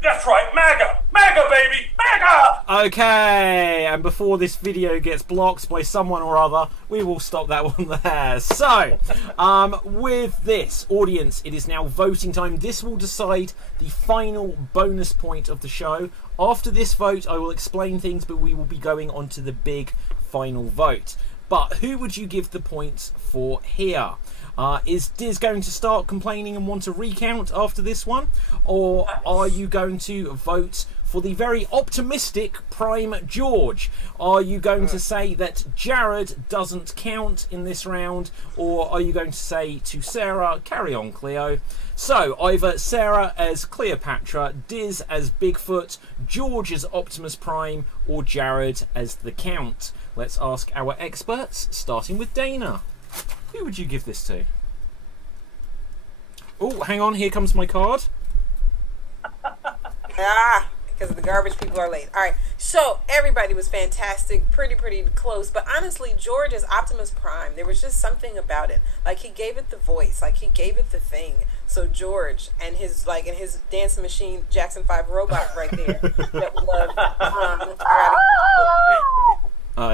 That's right, MAGA, baby, MAGA! Okay, and before this video gets blocked by someone or other, we will stop that one there. So, with this, audience, it is now voting time. This will decide the final bonus point of the show. After this vote, I will explain things, but we will be going on to the big final vote. But who would you give the points for here? Is Diz going to start complaining and want to recount after this one? Or are you going to vote for the very optimistic Prime George? Are you going to say that Jared doesn't count in this round? Or are you going to say to Sarah, carry on Cleo? So either Sarah as Cleopatra, Diz as Bigfoot, George as Optimus Prime, or Jared as the Count. Let's ask our experts, starting with Dana. Who would you give this to? Oh, hang on, here comes my card. Because the garbage people are late. All right, so everybody was fantastic, pretty close. But honestly, George as Optimus Prime, there was just something about it. Like, he gave it the voice, like he gave it the thing. So George and his dance machine Jackson 5 robot right there that we love.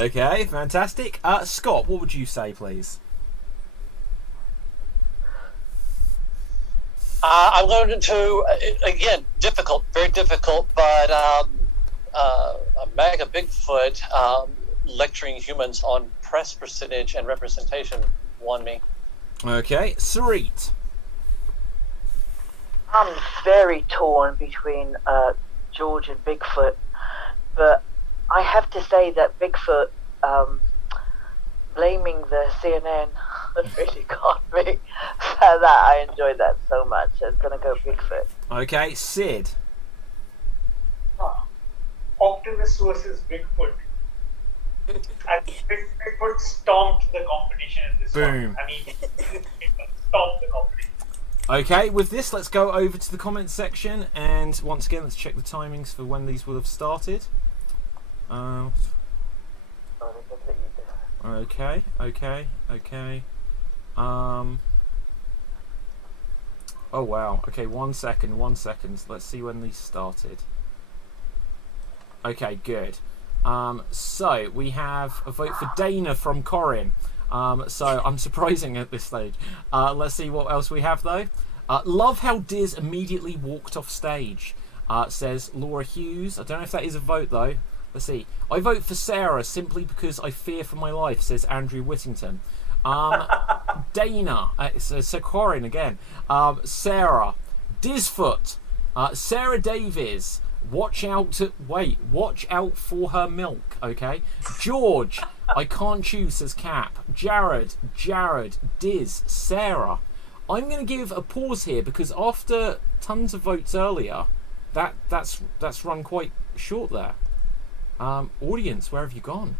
Okay, fantastic. Scott, what would you say, please? I'm going to, again, difficult, very difficult, but a MAGA Bigfoot lecturing humans on press percentage and representation won me. Okay, Sarit. I'm very torn between George and Bigfoot, but I have to say that Bigfoot blaming the CNN really got me. So that I enjoyed that so much. It's gonna go Bigfoot. Okay, Sid. Optimus versus Bigfoot. I think Bigfoot stomped the competition in this Boom. one. I mean, stomped the competition. Okay, with this, let's go over to the comments section, and once again, let's check the timings for when these will have started. Okay. Oh wow. Okay, one second. Let's see when these started. Okay, good. So we have a vote for Dana from Corin. So I'm surprising at this stage. Let's see what else we have though. Love how Diz immediately walked off stage. Says Laura Hughes. I don't know if that is a vote though. Let's see. I vote for Sarah simply because I fear for my life, says Andrew Whittington. Dana. So Corin again. Sarah. Dizfoot. Sarah Davies. Watch out for her milk, okay? George. I can't choose, says Cap. Jared. Diz. Sarah. I'm going to give a pause here because after tons of votes earlier, that's run quite short there. Audience, where have you gone?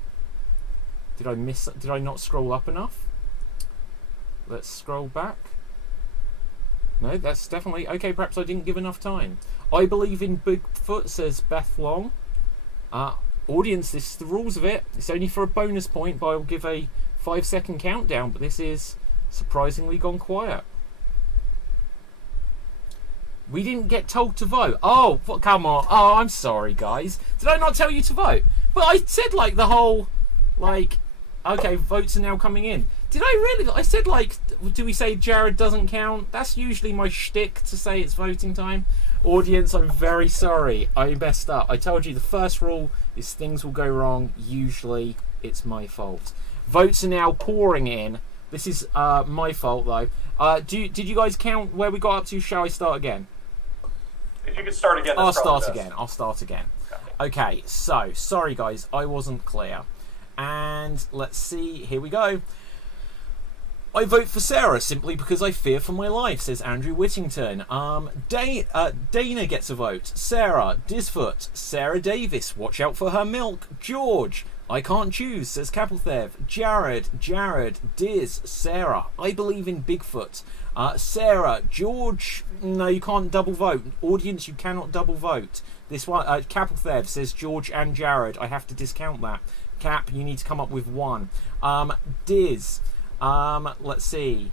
Did I not scroll up enough? Let's scroll back. No, that's definitely okay. Perhaps I didn't give enough time. I believe in Bigfoot, says Beth Long. Audience, this is the rules of it. It's only for a bonus point, but I will give a 5-second countdown. But this is surprisingly gone quiet. We didn't get told to vote. Oh, come on. Oh, I'm sorry, guys. Did I not tell you to vote? But I said like the whole Like, okay, votes are now coming in. Did I really? I said, like, do we say Jared doesn't count? That's usually my shtick to say it's voting time. Audience, I'm very sorry. I messed up. I told you the first rule is things will go wrong. Usually it's my fault. Votes are now pouring in. This is my fault, though. Did you guys count where we got up to? Shall I start again? If you could start again, I'll start again. Okay, so, sorry guys, I wasn't clear. And let's see, here we go. I vote for Sarah simply because I fear for my life, says Andrew Whittington. Dana gets a vote. Sarah, Disfoot. Sarah Davis, watch out for her milk. George, I can't choose, says Capelthev. Jared, Diz, Sarah. I believe in Bigfoot. Sarah, George, no, you can't double vote. Audience, you cannot double vote. This one, Capelthev says George and Jared. I have to discount that. Cap, you need to come up with one. Diz, let's see.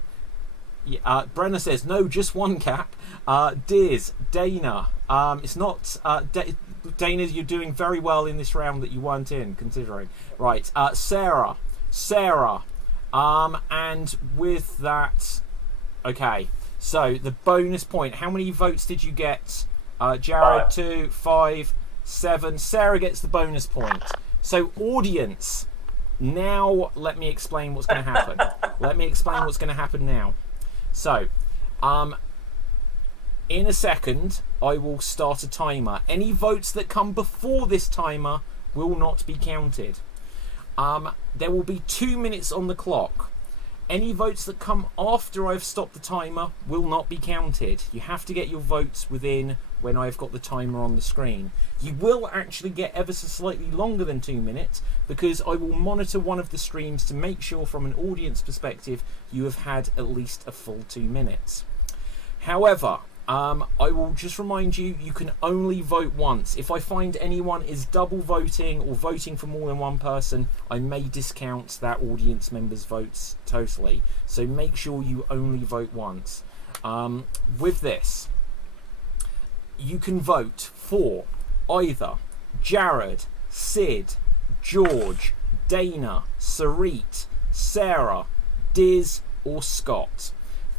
Brenner says, no, just one, Cap. Diz, Dana. It's not... Dana, you're doing very well in this round that you weren't in, considering. Right, Sarah. And with that... Okay, so the bonus point. How many votes did you get? Jared, 2, 5, 7. Sarah gets the bonus point. So, audience, now let me explain what's going to happen. Let me explain what's going to happen now. So, in a second, I will start a timer. Any votes that come before this timer will not be counted. There will be 2 minutes on the clock. Any votes that come after I've stopped the timer will not be counted. You have to get your votes within when I've got the timer on the screen. You will actually get ever so slightly longer than 2 minutes because I will monitor one of the streams to make sure from an audience perspective you have had at least a full 2 minutes. However, I will just remind you, you can only vote once. If I find anyone is double voting or voting for more than one person, I may discount that audience member's votes totally. So make sure you only vote once. With this, you can vote for either Jared, Sid, George, Dana, Sarit, Sarah, Diz, or Scott.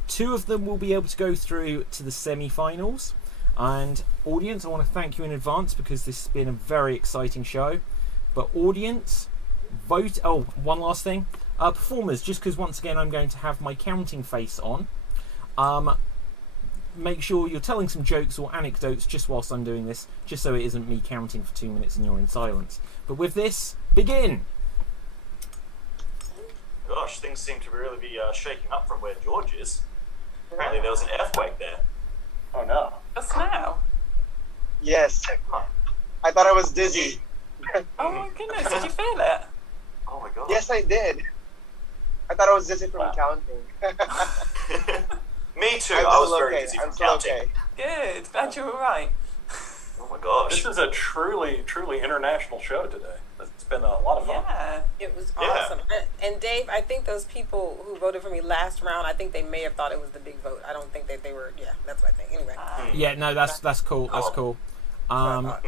2 of them will be able to go through to the semi-finals. And audience, I want to thank you in advance because this has been a very exciting show. But audience, vote. Oh, one last thing. Performers, just because once again I'm going to have my counting face on. Make sure you're telling some jokes or anecdotes just whilst I'm doing this, just so it isn't me counting for 2 minutes and you're in silence. But with this, begin! Gosh, things seem to really be shaking up from where George is. Apparently there was an earthquake there. Oh no. Just now. Yes. I thought I was dizzy. Oh my goodness, did you feel it? Oh my god. Yes, I did. I thought I was dizzy from counting. Me too. I'm I was still very okay. busy I'm from still counting. okay. Good, glad you were right. Oh my gosh. This is a truly international show today. It's been a lot of fun. Yeah. It was Yeah. awesome. And Dave, I think those people who voted for me last round, I think they may have thought it was the big vote. I don't think that they were. Yeah, that's what I think. Anyway. Yeah, no, that's cool. That's cool. All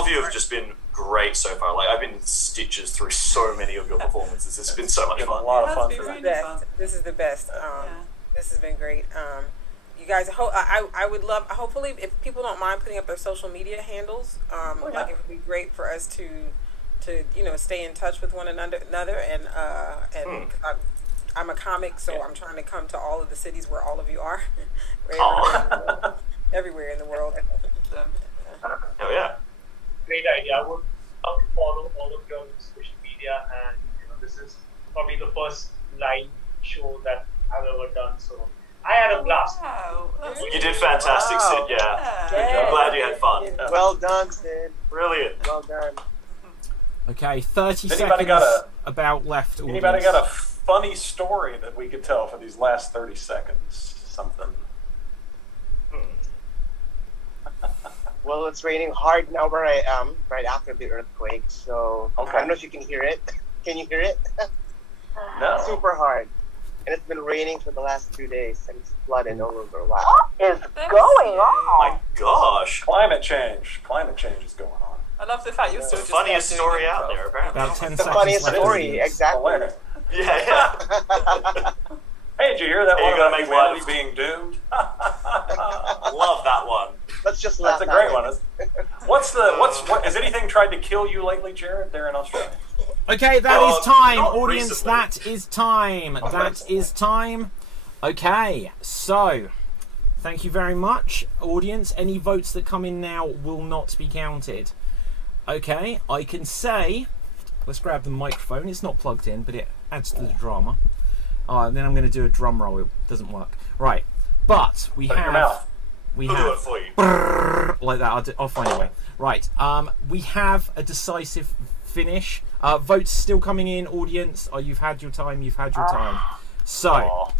of you have just been great so far. Like, I've been in stitches through so many of your performances. It's been so much It's been fun. a lot of That's fun. been for really me. fun. This is the best. This has been great. You guys, I would love. Hopefully, if people don't mind putting up their social media handles, like it would be great for us to stay in touch with one another. And I'm a comic, so I'm trying to come to all of the cities where all of you are, everywhere in the world. Oh yeah. Great idea. I would love to follow all of your social media, and this is probably the first live show that I've ever done. So I had a blast. Wow. You did fantastic, Sid. Yeah. Yeah. I'm glad you had fun. Well done, Sid. Brilliant. Well done. Okay, 30 Anybody seconds got about left. Anybody audience. got a funny story that we could tell for these last 30 seconds? Something. Well, it's raining hard now where I am, right after the earthquake. So I don't know if you can hear it. Can you hear it? No. Super hard. And it's been raining for the last 2 days, and it's flooded all over. Wow. What is going on? My gosh. Climate change. Climate change is going on. I love the fact you're still The just funniest there doing story out improv. there, apparently. About 10 The seconds funniest left, story, audience. exactly. Yeah. Hey, did you hear that Hey, one you gotta about make light humanity being doomed? Love that one. Let's just laugh. That's a great one. What has anything tried to kill you lately, Jared, there in Australia? Okay, that is time, not audience. recently. That is time. That is time. Okay, so thank you very much, audience. Any votes that come in now will not be counted. Okay, I can say, let's grab the microphone. It's not plugged in, but it adds to the drama. And then I'm going to do a drum roll. It doesn't work. Right, but we Put it in your have. mouth. We We'll do it have for you. like that. I'll find a way. Right. We have a decisive finish. Votes still coming in, audience. You've had your time. You've had your time. So,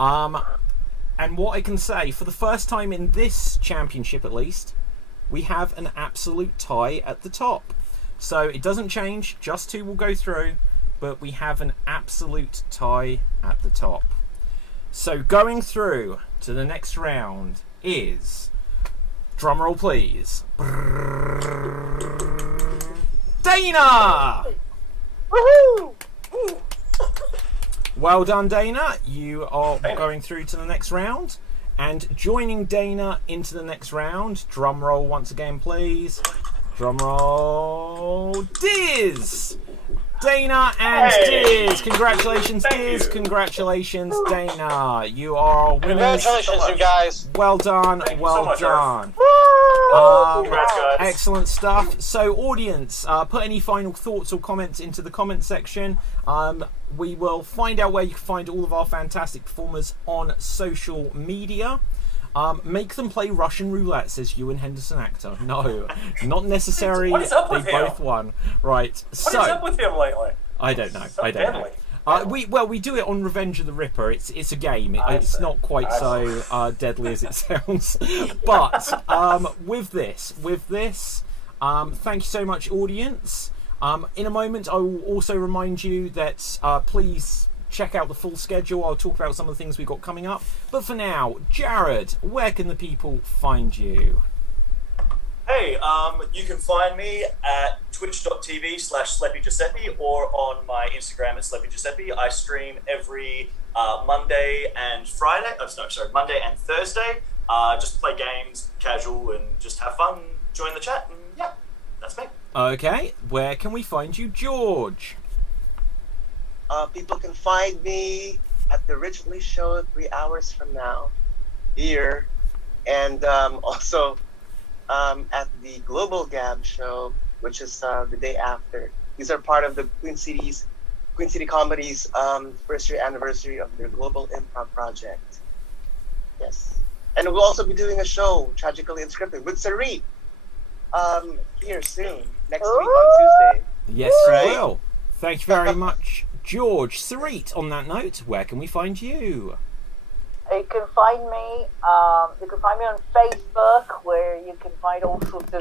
and what I can say, for the first time in this championship at least, we have an absolute tie at the top. So it doesn't change. Just two will go through, but we have an absolute tie at the top. So going through to the next round is, drumroll please, Dana! Woohoo! Well done, Dana. You are going through to the next round. And joining Dana into the next round, drumroll once again please. Drumroll, Diz! Dana and Diz. Congratulations, Diz. Congratulations, Dana. You are winners. Congratulations, you guys. Well done. Thank you Well so much, done. Congrats, guys. Excellent stuff. So, audience, put any final thoughts or comments into the comment section. We will find out where you can find all of our fantastic performers on social media. Make them play Russian roulette, says Ewan Henderson actor. No, not necessary. What is up They with him? both won. Right. What is up with him lately? I don't know. So I don't deadly. know. We do it on Revenge of the Ripper. It's a game. It's see. not quite so deadly as it sounds. But with this, thank you so much, audience. In a moment, I will also remind you that please check out the full schedule. I'll talk about some of the things we've got coming up. But for now, Jared, where can the people find you? Hey, you can find me at twitch.tv/SleppyGiuseppe or on my Instagram at SleppyGiuseppe. I stream every Monday and Friday. Monday and Thursday. Just play games, casual, and just have fun. Join the chat, and yeah, that's me. Okay, where can we find you, George? People can find me at the Richly Show 3 hours from now here, and also at the Global Gab Show, which is the day after. These are part of the Queen City Comedy's first year anniversary of their Global Improv project. Yes, and we'll also be doing a show, Tragically Unscripted, with Sarit here soon, next week on Tuesday. Yes, you will. Thank you very much, George. Sarit, on that note, where can we find you? You can find me. You can find me on Facebook, where you can find all sorts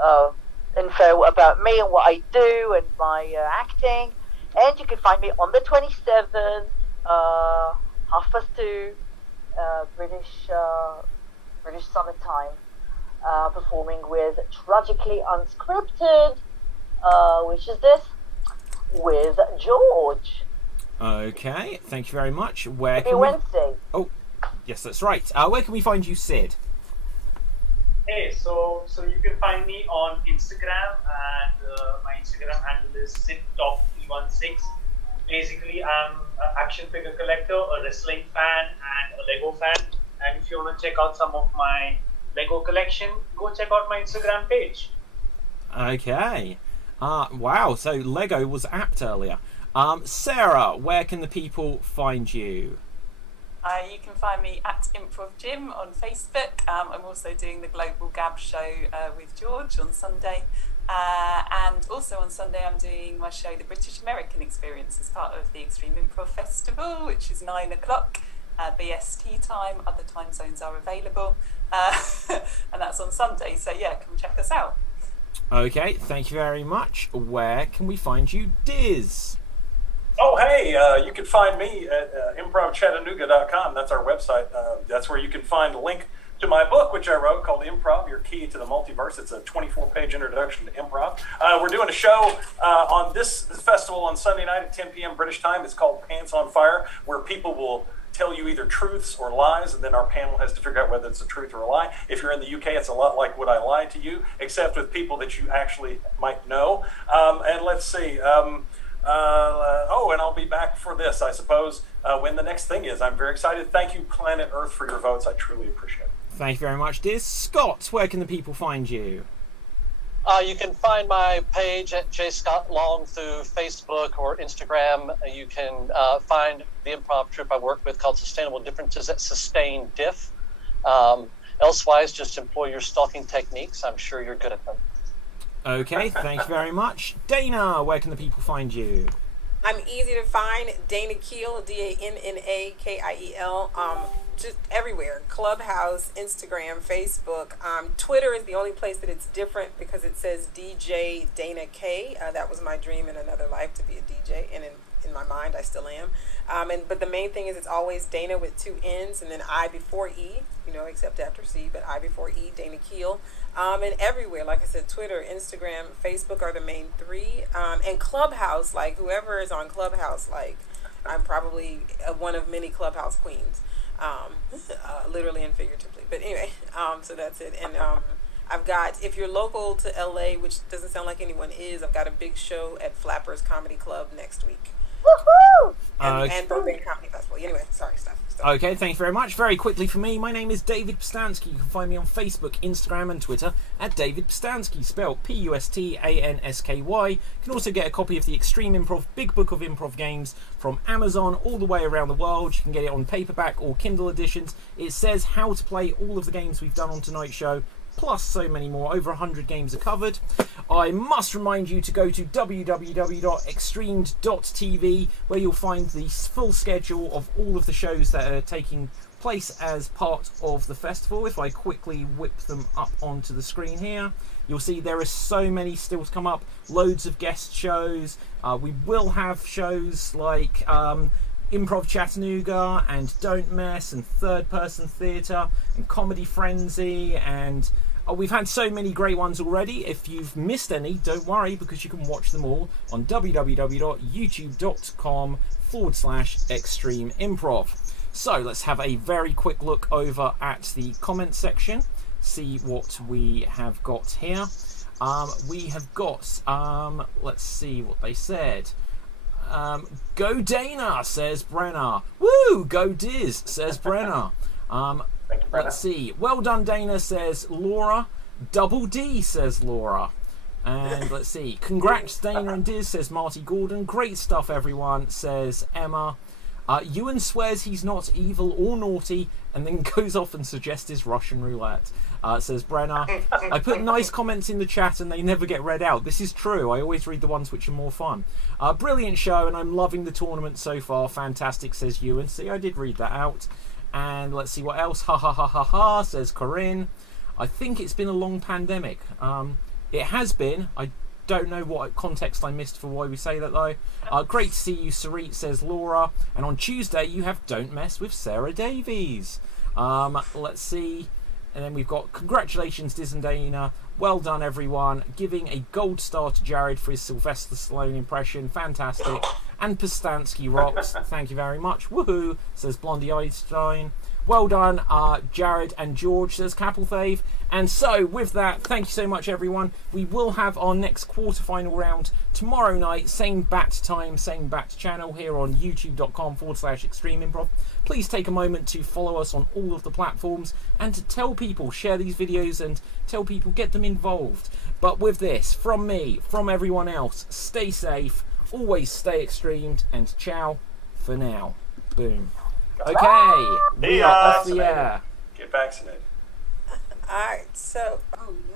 of info about me and what I do and my acting. And you can find me on the 27th, 2:30, British summertime, performing with Tragically Unscripted, which is this, with George. Okay, thank you very much. Where Every can we... Wednesday. Oh, yes, that's right. Where can we find you, Sid? Hey, so you can find me on Instagram, and my Instagram handle is SidTop316. Basically, I'm an action figure collector, a wrestling fan, and a Lego fan. And if you want to check out some of my Lego collection, go check out my Instagram page. Okay. Wow, so Lego was apt earlier. Sarah, where can the people find you? You can find me at Improv Gym on Facebook. I'm also doing the Global Gab Show with George on Sunday. And also on Sunday, I'm doing my show, The British American Experience, as part of the Extreme Improv Festival, which is 9 o'clock BST time. Other time zones are available. And that's on Sunday. So yeah, come check us out. Okay, thank you very much. Where can we find you, Diz? Oh, hey, you can find me at improvchattanooga.com. That's our website. That's where you can find a link to my book, which I wrote called Improv, Your Key to the Multiverse. It's a 24-page introduction to improv. We're doing a show on this festival on Sunday night at 10 p.m. British time. It's called Pants on Fire, where people will tell you either truths or lies, and then our panel has to figure out whether it's a truth or a lie. If you're in the UK, it's a lot like Would I Lie to You, except with people that you actually might know. And let's see. And I'll be back for this, I suppose, when the next thing is. I'm very excited. Thank you, Planet Earth, for your votes. I truly appreciate it. Thank you very much, dear. Scott, where can the people find you? You can find my page at jscottlong through Facebook or Instagram. You can find the improv troupe I work with called Sustainable Differences at Sustain Diff. Elsewise, just employ your stalking techniques. I'm sure you're good at them. Okay, thank you very much. Dana, where can the people find you? I'm easy to find. Dana Kiel, DANNAKIEL. Just everywhere. Clubhouse, Instagram, Facebook. Twitter is the only place that it's different because it says DJ Dana K. That was my dream in another life, to be a DJ, and in my mind I still am. But the main thing is it's always Dana with 2 N's and then I before E, except after C, but I before E, Dana Kiel. And everywhere, like I said, Twitter, Instagram, Facebook are the main 3. And Clubhouse, like whoever is on Clubhouse, like I'm probably one of many Clubhouse queens, literally and figuratively. But anyway, so that's it. And I've got, if you're local to LA, which doesn't sound like anyone is, I've got a big show at Flappers Comedy Club next week. Woohoo! And Burbank Comedy Festival. Anyway, sorry, stuff. Okay, thank you very much. Very quickly for me, my name is David Pstansky. You can find me on Facebook, Instagram and Twitter at David Pstansky, spelled P-U-S-T-A-N-S-K-Y. You can also get a copy of the Extreme Improv Big Book of Improv Games from Amazon all the way around the world. You can get it on paperback or Kindle editions. It says how to play all of the games we've done on tonight's show, plus so many more. Over 100 games are covered. I must remind you to go to www.xstreamed.tv, where you'll find the full schedule of all of the shows that are taking place as part of the festival. If I quickly whip them up onto the screen here, you'll see there are so many still to come up. Loads of guest shows. We will have shows like Improv Chattanooga and Don't Mess and Third Person Theatre and Comedy Frenzy, and we've had so many great ones already. If you've missed any, don't worry, because you can watch them all on www.youtube.com/Extreme Improv. So let's have a very quick look over at the comment section, see what we have got here. We have got, let's see what they said. Go Dana, says Brenner. Woo! Go Diz, says Brenner. Let's see. Well done, Dana, says Laura. Double D, says Laura. And let's see. Congrats, Dana and Diz, says Marty Gordon. Great stuff, everyone, says Emma. Ewan swears he's not evil or naughty and then goes off and suggests his Russian roulette, says Brenner. I put nice comments in the chat and they never get read out. This is true. I always read the ones which are more fun. Brilliant show and I'm loving the tournament so far. Fantastic, says Ewan. See, I did read that out. And let's see what else. Ha ha ha ha ha, says Corinne. I think it's been a long pandemic. It has been. I don't know what context I missed for why we say that though. Great to see you, Sarit, says Laura. And on Tuesday you have Don't Mess with Sarah Davies. Let's see. And then we've got congratulations, Diz and Dana. Well done, everyone. Giving a gold star to Jared for his Sylvester Stallone impression. Fantastic. And Pastansky rocks. Thank you very much. Woohoo, says Blondie Einstein. Well done, Jared and George, says Capelfave. And so, with that, thank you so much, everyone. We will have our next quarterfinal round tomorrow night. Same bat time, same bat channel here on youtube.com/Extreme Improv. Please take a moment to follow us on all of the platforms and to tell people, share these videos and tell people, get them involved. But with this, from me, from everyone else, stay safe, always stay extremed, and ciao for now. Boom. Okay, we are off the air. Get vaccinated. All right, so, oh yeah.